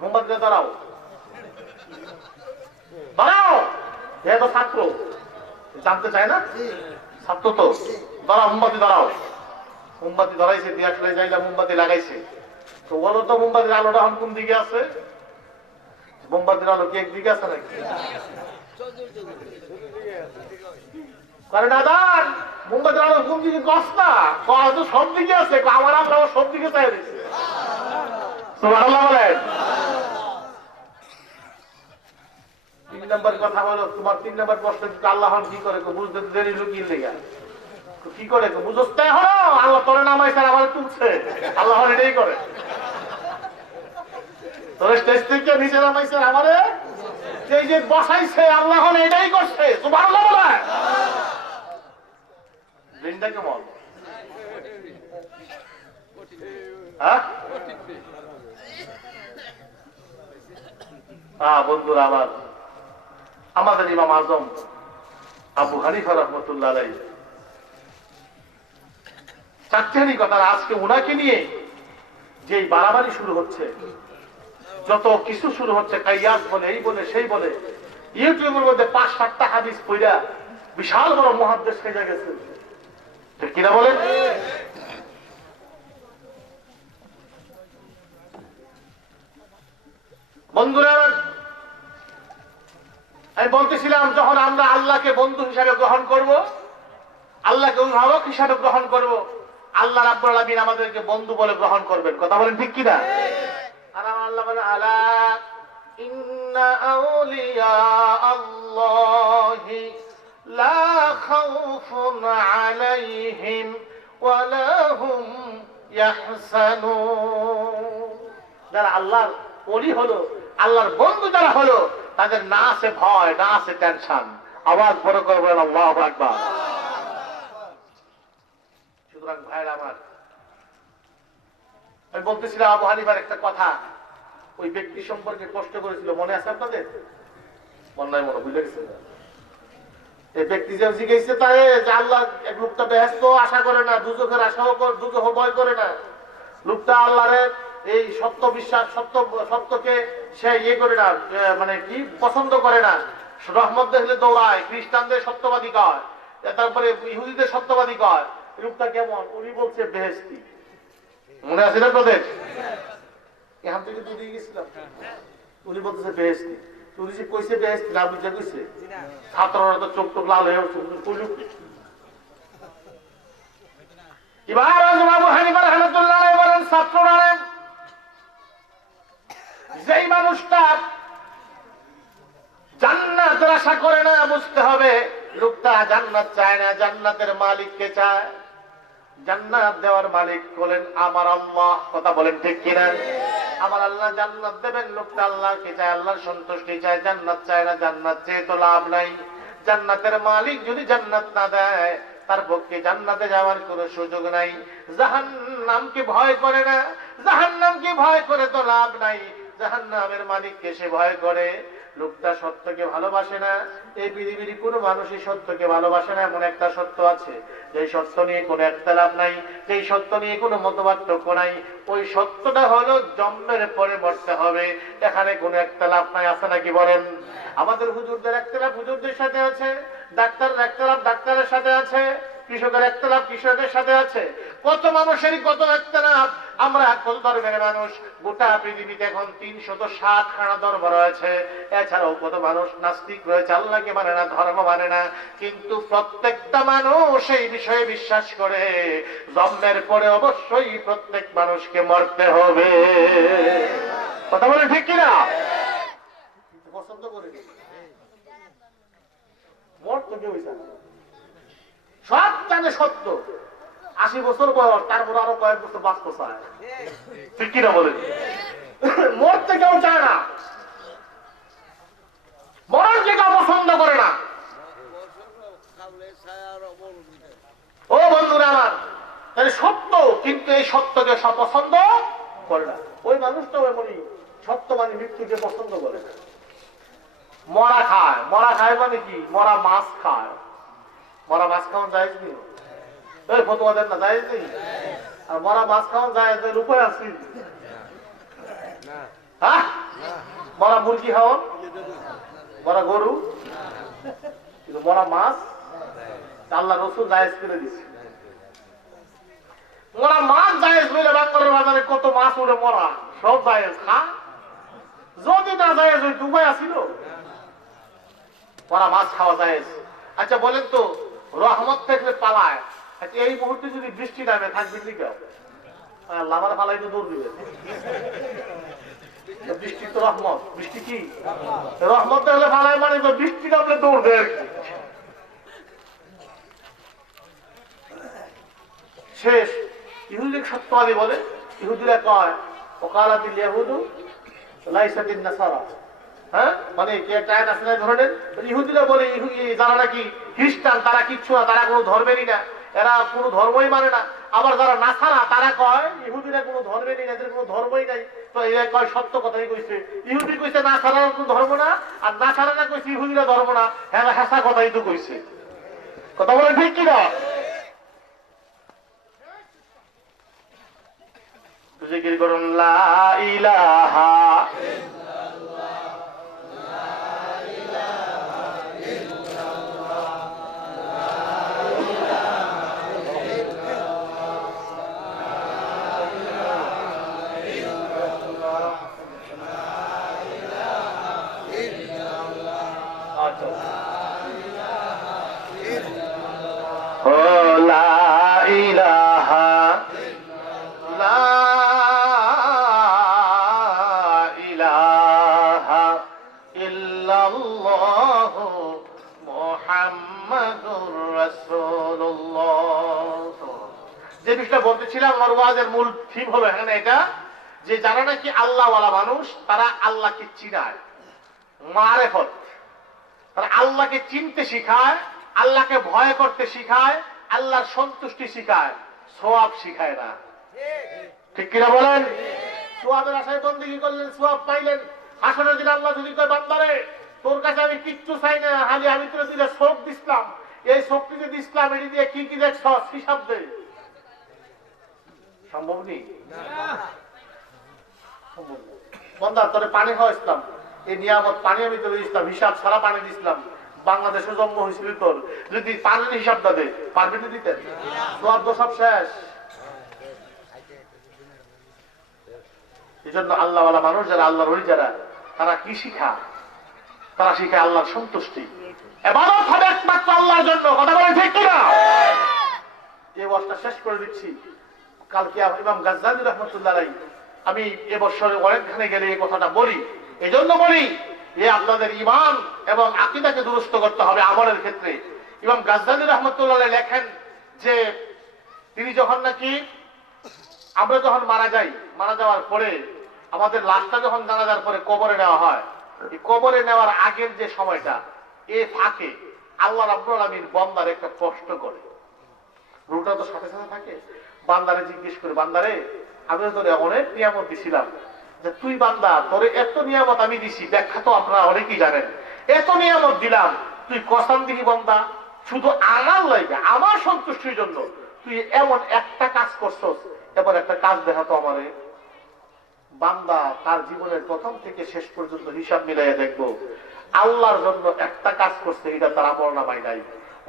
মোমবাতিতে দাঁড়াও, দাঁড়াও। এ তো ছাত্র, জানতে চায় না, ছাত্র তো। দাঁড়াও, মোমবাতি দাঁড়াও। মোমবাতি ধরাইছে, দিয়া ফেলে যাইলা, মোমবাতি লাগাইছে। তো বলো তো মোমবাতির আলোটা এখন কোন দিকে আছে? মোমবাতির আলো কি একদিকে আছে নাকি? কারণ আদান মোমবাতির আলো কোন দিকে? কস না, তো সব দিকে আছে। আমার আমরা সব দিকে চাই দিচ্ছি। সুবহানাল্লাহ বলেন। 3 নম্বর কথা হলো, তোমার 3 নম্বর প্রশ্ন আল্লাহ কি করে? বুঝতে দেরি লুকিয়ে লেগে কি করে? বুঝতে হলো আল্লাহ তোরে নামাইছে, আমার তুলছে। আল্লাহ এটাই করে, তোরে স্টেজ থেকে নিচে নামাইছে, আমারে এই যে বসাইছে, আল্লাহ এটাই করছে। সুবহানাল্লাহ বলেন। দিনটা কেমন? বন্ধুরা আমার, আমাদের ইমাম আজম আবু হানিফা রাহমাতুল্লাহ আলাইহি চারটি কথা। আজকে উনাকে নিয়ে যে বাড়াবাড়ি শুরু হচ্ছে, যত কিছু শুরু হচ্ছে, কাইয়াস বলে, এই বলে, সেই বলে, ইউটিউবের মধ্যে 5-7টা হাদিস পড়া বিশাল বড় মুহাদ্দিস হয়ে গেছে, ঠিক কিনা বলেন? বন্ধুরা, আমি বলতেছিলাম, যখন আমরা আল্লাহকে বন্ধু হিসাবে গ্রহণ করব, আল্লাহকে অভিভাবক হিসাবে গ্রহণ করব, আল্লাহ রাব্বুল আলামিন আমাদেরকে বন্ধু বলে গ্রহণ করবেন। কথা বলেন ঠিক কিনা? আর আল্লাহ বলেন, আলা ইন্না আউলিয়া আল্লাহি লা খাউফুন আলাইহিম ওয়া লা হুম ইয়াহসানুন। যারা আল্লাহর ওলি হলো, আল্লাহর বন্ধু যারা হলো, তাদের না আছে ভয়, না আছে টেনশন। আওয়াজ বড় করে বলেন আল্লাহু আকবার। সুতরাং ভাইরা আমার, আমি বলতেছিলাম আবু হানিফার একটা কথা, ওই ব্যক্তি সম্পর্কে কষ্ট করেছিল, মনে আছে আপনাদের? মনে নাই, মনে ভুলে গেছে। এই ব্যক্তি যে জিজ্ঞেস তারে যে আল্লাহ, এক লোকটা বেহেশত আশা করে না, দুজখের আশাও দুজখ ভয় করে না। লোকটা আল্লাহরে এই সত্য বিশ্বাস, সত্যকে সে ইয়ে করে না, মানে কি পছন্দ করে না। রহমত দেখলে দৌড়ায়, খ্রিস্টানদের সত্যবাদী কয়, তারপরে ইহুদিদের সত্যবাদী কয়। লোকটা কেমন? উনি বলছে বেহেশতি। মনে আছে না তোদের? এখান থেকে তুই দিয়ে গেছিলাম, উনি বলতেছে বেহেশতি। উনি যে কইছে বেহেশতি, না বুঝে কইছে। ছাত্ররা তো চোখ টোক লাল হয়ে উঠছে। এবার আবু হানিফা রাহমাতুল্লাহ আলাইহি বলেন, ছাত্ররা, যেই মানুষটা জান্নাতের আশা করে না, বুঝতে হবে লোকটা জান্নাত চায় না, জান্নাতের মালিককে চায়। জান্নাত দেওয়ার মালিক বলেন আমার আল্লাহ। কথা বলেন ঠিক কিনা? আমার আল্লাহ জান্নাত দেবেন। লোকটা আল্লাহকে চায়, আল্লাহর সন্তুষ্টি চায়, জান্নাত চায় না। জান্নাত চেয়ে তো লাভ নাই। জান্নাতের মালিক যদি জান্নাত না দেয়, তার পক্ষে জান্নাতে যাওয়ার কোনো সুযোগ নাই। জাহান্নামকে ভয় করে না, জাহান্নামকে ভয় করে তো লাভ নাই। জাহান্নামের মালিককে সে ভয় করে। লোকটা সত্যকে ভালোবাসে না। এই পৃথিবীর কোনো মানুষই সত্যকে ভালোবাসে না। এমন একটা সত্য আছে, যে সত্য নিয়ে কোনো একতলাপ নাই, যেই সত্য নিয়ে কোনো মতপার্থক্য নাই। ওই সত্যটা হলো জন্মের পরে মরতে হবে। এখানে কোনো একতলাপ নাই। আছে নাকি বলেন? আমাদের হুজুরদের একতলাপ হুজুরদের সাথে আছে, ডাক্তারের একতলাপ ডাক্তারের সাথে আছে, কৃষকের একতলাপ কৃষকের সাথে আছে। কত মানুষেরই কত একতলাপ। আমরা কত ধর্মের মানুষ। গোটা পৃথিবীতে এখন 360 খানা ধর্ম রয়েছে। এছাড়াও কত মানুষ নাস্তিক রয়েছে, আল্লাহকে মানে না, ধর্ম মানে না। কিন্তু প্রত্যেকটা মানুষ এই বিষয়ে বিশ্বাস করে জন্মের পরে অবশ্যই প্রত্যেক মানুষকে মরতে হবে। কথা বলে ঠিক কিনা? পছন্দ করে মরতে কেউ জানে, সব জানে সত্য। 80 বছর বয়স, তারপর আরো কয়েক বছর বাঁচতে চায়। ঠিক কিনা বলেন? মরতে কেউ চায় না, মরণকে কেউ পছন্দ করে না। ও বন্ধুরা আমার, তাহলে সত্য, কিন্তু এই সত্যকে সব পছন্দ করে না। ওই মানুষটাও এমনই, সত্য মানে মৃত্যুকে পছন্দ করে না। মরা খায়, মরা খায় মানে কি? মরা মাছ খায়। মরা মাছ খাওয়ান যায় নি? এই ফতোয়া দেন না, যায় নি? আর মরা মাছ খাওয়ান যায়, উপায় আছে? হ্যাঁ, মরা মুরগি খাওয়ান, মরা গরু, কিন্তু মরা মাছ আল্লাহ রসুল জায়েজ করে দিচ্ছে। মরা মাছ জায়েজ হইলে বাংলার বাজারে কত মাছ উঠে মরা, সব জায়েজ খা। যদি না জায়েজ ওই উপায় আসিল, মরা মাছ খাওয়া জায়েজ। আচ্ছা বলেন তো, রহমত থেকে পালায়, আচ্ছা এই মুহূর্তে যদি বৃষ্টি নামে থাকবেন নি কেউ? আল্লাহ আমার পালাই তো দৌড় দিবে। বৃষ্টি তো রহমত। বৃষ্টি কি রহমত হলে পালায়, মানে তো বৃষ্টি নামলে দৌড় দেয়। শেষ ইহুদি সত্যবাদী বলে, ইহুদিরা কয় ওকালাতিল ইয়াহুদু লাইসাতিন নাসারা। হ্যাঁ, মানে কি একটা আয়াত আছে না ধরনের। ইহুদিরা বলে যারা নাকি খ্রিস্টান তারা কিচ্ছু না, তারা কোনো ধর্মেরই না, এরা কোনো ধর্মই মানে না। আবার যারা নাসারা তারা কয় ইহুদিরা কোনো ধর্মেরই না, এদের কোনো ধর্মই নাই। তো এরা কয় সত্য কথাই কইছে। ইহুদি কইছে নাসারা কোনো ধর্ম না, আর নাসারারা কইছে ইহুদিরা ধর্ম না। হ্যাঁ, হাসা কথাই তো কইছে। কথা বলে ঠিক কিনা? জিকির করুন লা ইলাহা যে বিষয়টা বলতেছিলাম, আমার ওয়াজের মূল থিম হলো এখানে এটা, যে যারা নাকি আল্লাহওয়ালা মানুষ তারা আল্লাহকে চিনায়, মারেফত। তারা আল্লাহকে চিনতে শিখায়, আল্লাহকে ভয় করতে শিখায়, আল্লাহর সন্তুষ্টি শিখায়, সওয়াব শিখায় না। ঠিক কিনা বলেন? সওয়াবের আশায় বন্দেগী করলেন, সওয়াব পাইলেন। হাসরের দিন আল্লাহ যদি কয় বান্দারে তোর কাছে আমি কিচ্ছু চাই না, খালি আমি তোর দিলে শোক দিছিলাম, এই শক্তি যে দিছিলাম এটি দিয়ে কি কি দেখছ হিসাব দে। সম্ভব নেই। বন্দা তোরে পানি খাওয়াইছিলাম, এই নিয়ামত পানি আমি তোর দিছিলাম, হিসাব ছাড়া পানি দিছিলাম। বাংলাদেশে জন্ম হয়েছিল তোর, যদি পানির হিসাবটা দে পারবি না দিতে? সওয়াব তো সব শেষ। এই জন্য আল্লাহওয়ালা মানুষ যারা, আল্লাহর ওলি যারা, তারা কি শিখা? তারা শিখায় আল্লাহর সন্তুষ্টি। ইবাদত হবে একমাত্র আল্লাহর জন্য। কথা বলেন ঠিক কিনা? এই ওয়াজটা শেষ করে দিচ্ছি। কালকে ইমাম গাজ্জালী রাহমাতুল্লাহ আলাইহি, আমি এবছরে অনেকখানে গেলে এই কথাটা বলি। এই জন্য বলি যে আপনাদের ঈমান এবং আকীদাকে দুরুস্ত করতে হবে আমলের ক্ষেত্রে। ইমাম গাজ্জালী রাহমাতুল্লাহ আলাইহি লেখেন যে তিনি যখন নাকি আমরা যখন মারা যাই, মারা যাওয়ার পরে আমাদের লাশটা যখন জানাজার পরে কবরে নেওয়া হয়, এই কবরে নেওয়ার আগের যে সময়টা এই ফাঁকে আল্লাহ রাব্বুল আলামিন বান্দার একটা প্রশ্ন করে। রুহটা তো সাথে সাথে থাকে, বান্দারে জিজ্ঞেস করে, বান্দারে আমি তোরে অনেক নিয়ামত দিছিলাম, যে তুই বান্দা তোরে এত নিয়ামত আমি দিছি, ব্যাখ্যা তো আপনারা অনেকেই জানেন, এত নিয়ামত দিলাম, তুই কসম দিলি বান্দা শুধু আমার লাইগা আমার সন্তুষ্টির জন্য তুই এমন একটা কাজ করছস, এবার একটা কাজ দেখাতো আমারে। বান্দা তার জীবনের প্রথম থেকে শেষ পর্যন্ত হিসাব মিলাইয়া দেখবো, আল্লাহর জন্য একটা কাজ করছে, এটা তার আমলনামায় নাই।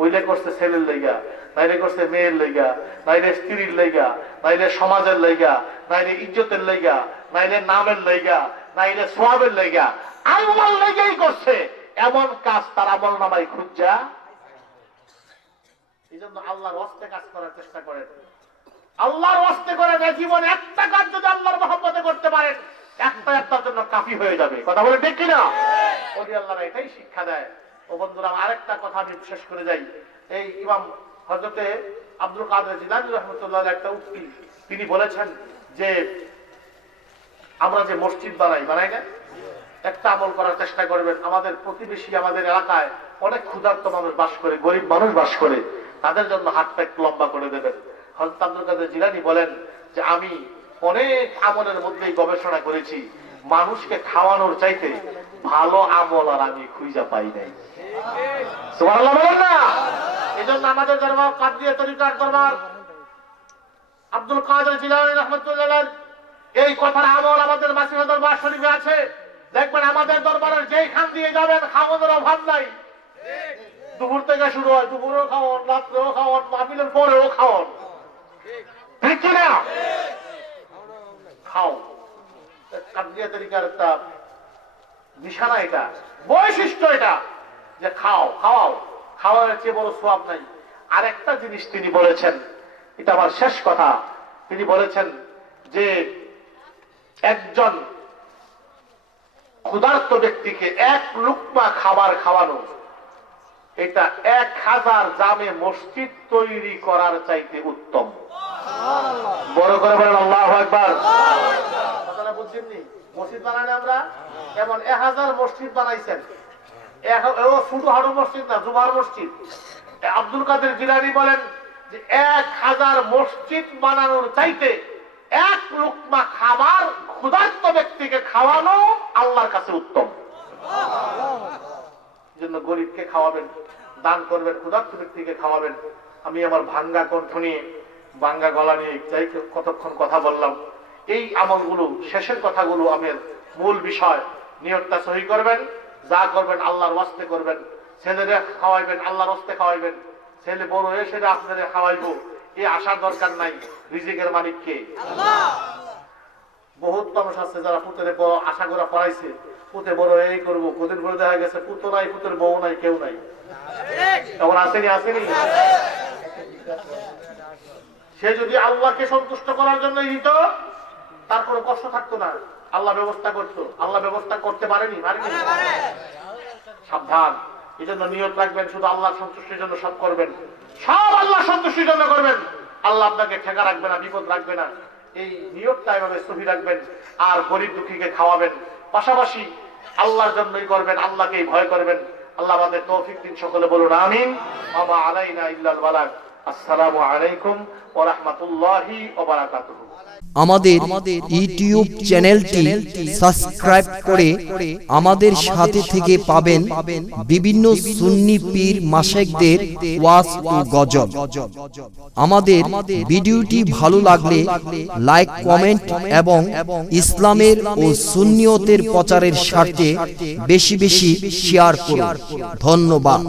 ওইলে করছে ছেলের লাইগা, নাইলে করছে মেয়ের লাইগা, নাইলে স্ত্রীর লাইগা, নাইলে সমাজের লাইগা, নাইলে ইজ্জতের লাইগা, নাইলে নামের লাইগা, নাইলে সোয়াবের লাইগা, আল্লাহর লাইগাই করছে, এমন কাজ তার আমলনামায় খুঁজা। এই জন্য আল্লাহর ওয়াস্তে কাজ করার চেষ্টা করেন, আল্লাহর ওয়াস্তে করেন। জীবনে একটা কাজ যদি আল্লাহর মহব্বতে করতে পারেন, একটার জন্য কাফি হয়ে যাবে। কথা বলে ঠিক কিনা? ওলি আল্লাহরা এটাই শিক্ষা দেয়। ও বন্ধুরা, আরেকটা কথা আমি শেষ করে যাই। এই ইমাম হযরতে আব্দুল কাদের জিলানী রাহমাতুল্লাহ আলাইহি একটা উক্তি তিনি বলেছেন যে আমরা যে মসজিদ বানাই না, একটা আমল করার চেষ্টা করবেন। আমাদের প্রতিবেশী, আমাদের এলাকায় অনেক ক্ষুধার্ত মানুষ বাস করে, গরিব মানুষ বাস করে, তাদের জন্য হাতটা একটু লম্বা করে দেবেন। হযরত আব্দুল কাদের জিলানী বলেন যে আমি অনেক আমলের মধ্যেই গবেষণা করেছি, মানুষকে খাওয়ানোর চাইতে ভালো আমল আর আমি খুঁজে পাই নাই। সুবহানাল্লাহ বলেন না? এজন্য আমাদের দরবার কাদরিয়া তরিকার দরবার আব্দুল কাদের জিলানী রাহমাতুল্লাহ আলাইহি এই কথার আমল আমাদের মাসিহা দরবার শরীফে আছে। দেখবেন আমাদের দরবারের যেই খান দিয়ে যাবেন খাওয়ানোর অভাব নাই। দুপুর থেকে শুরু হয়, দুপুরেও খাওয়ান, রাত্রেও খাওয়ান, মাহফিলের পরেও খাওয়ান, ঠিক কিনা? খাও। কাদরিয়া তরিকার একটা নিশানা, এটা বৈশিষ্ট্য, এটা যে খাওয়াও, খাওয়ার চেয়ে বড় সওয়াব নাই। আর একটা জিনিস তিনি বলেছেন, এটা আমার শেষ কথা, তিনি বলেছেন যে একজন ক্ষুধার্ত ব্যক্তিকে এক লুকমা খাবার খাওয়ানো, এটা 1000 জামে মসজিদ তৈরি করার চাইতে উত্তম। বড় করে বলেন আল্লাহু আকবার। কথাটা বুঝছেননি? মসজিদ বানালে আমরা এমন 1000 মসজিদ বানাইছেন, ছোটখাটো মসজিদ না, জুমার মসজিদ। আব্দুল কাদের জিলানী বলেন যে 1000 মসজিদ বানানোর চাইতে এক লুকমা খাবার ক্ষুধার্ত ব্যক্তিকে খাওয়ানো আল্লাহর কাছে উত্তম। জন্য গরিবকে খাওয়াবেন, দান করবেন, ক্ষুধার্ত ব্যক্তিকে খাওয়াবেন। আমি আমার ভাঙ্গা কণ্ঠ নিয়ে, ভাঙ্গা গলা নিয়ে যাই কতক্ষণ কথা বললাম, এই আমলগুলো, শেষের কথাগুলো আমার মূল বিষয়। নিয়তটা সহি করবেন, যা করবেন আল্লাহর ওয়াস্তে করবেন। ছেলেরা খাওয়াইবেন, আল্লাহর ওয়াস্তে খাওয়াইবেন। ছেলে বড় হয়ে সেটা আপনাদের খাওয়াইবো, এই আশার দরকার নাই। রিজিকের মালিক কে? আল্লাহ। বহুত মানুষ আছে যারা পুত্রের বড় আশা করে পড়াইছে, পুতে বড় এই করবো, কদিন পরে দেখা গেছে পুত্র নাই, পুত্রের বউ নাই, কেউ নাই। এমন আসেনি? সে যদি আল্লাহকে সন্তুষ্ট করার জন্য দিত, তার কোনো কষ্ট থাকতো না, আল্লাহ ব্যবস্থা করতো। আল্লাহ ব্যবস্থা করতে পারেনি? সাবধান। এই জন্য নিয়ত রাখবেন, শুধু আল্লাহ সন্তুষ্টির জন্য সব করবেন, সব আল্লাহ সন্তুষ্টির জন্য করবেন। আল্লাহ আপনাকে ঠেকা রাখবে না, বিপদ রাখবে না। এই নিয়তটা এভাবে সহি রাখবেন। আর গরিব দুঃখীকে খাওয়াবেন, পাশাপাশি আল্লাহর জন্যই করবেন, আল্লাহকেই ভয় করবেন। আল্লাহ আমাদের তৌফিক দিন। সকলে বলুন আমিন। ওয়া আলাইনা ইল্লাল বালাগ। আসসালামু আলাইকুম ওয়া রাহমাতুল্লাহি ওয়া বারাকাতুহু। আমাদের ইউটিউব চ্যানেলটি সাবস্ক্রাইব করে আমাদের সাথে থেকে পাবেন বিভিন্ন সুন্নি পীর মাশায়েখদের ওয়াজ ও গজল। আমাদের ভিডিওটি ভালো লাগলে লাইক, কমেন্ট এবং ইসলামের ও সুন্নিয়তের প্রচারের স্বার্থে বেশি বেশি শেয়ার করুন। ধন্যবাদ।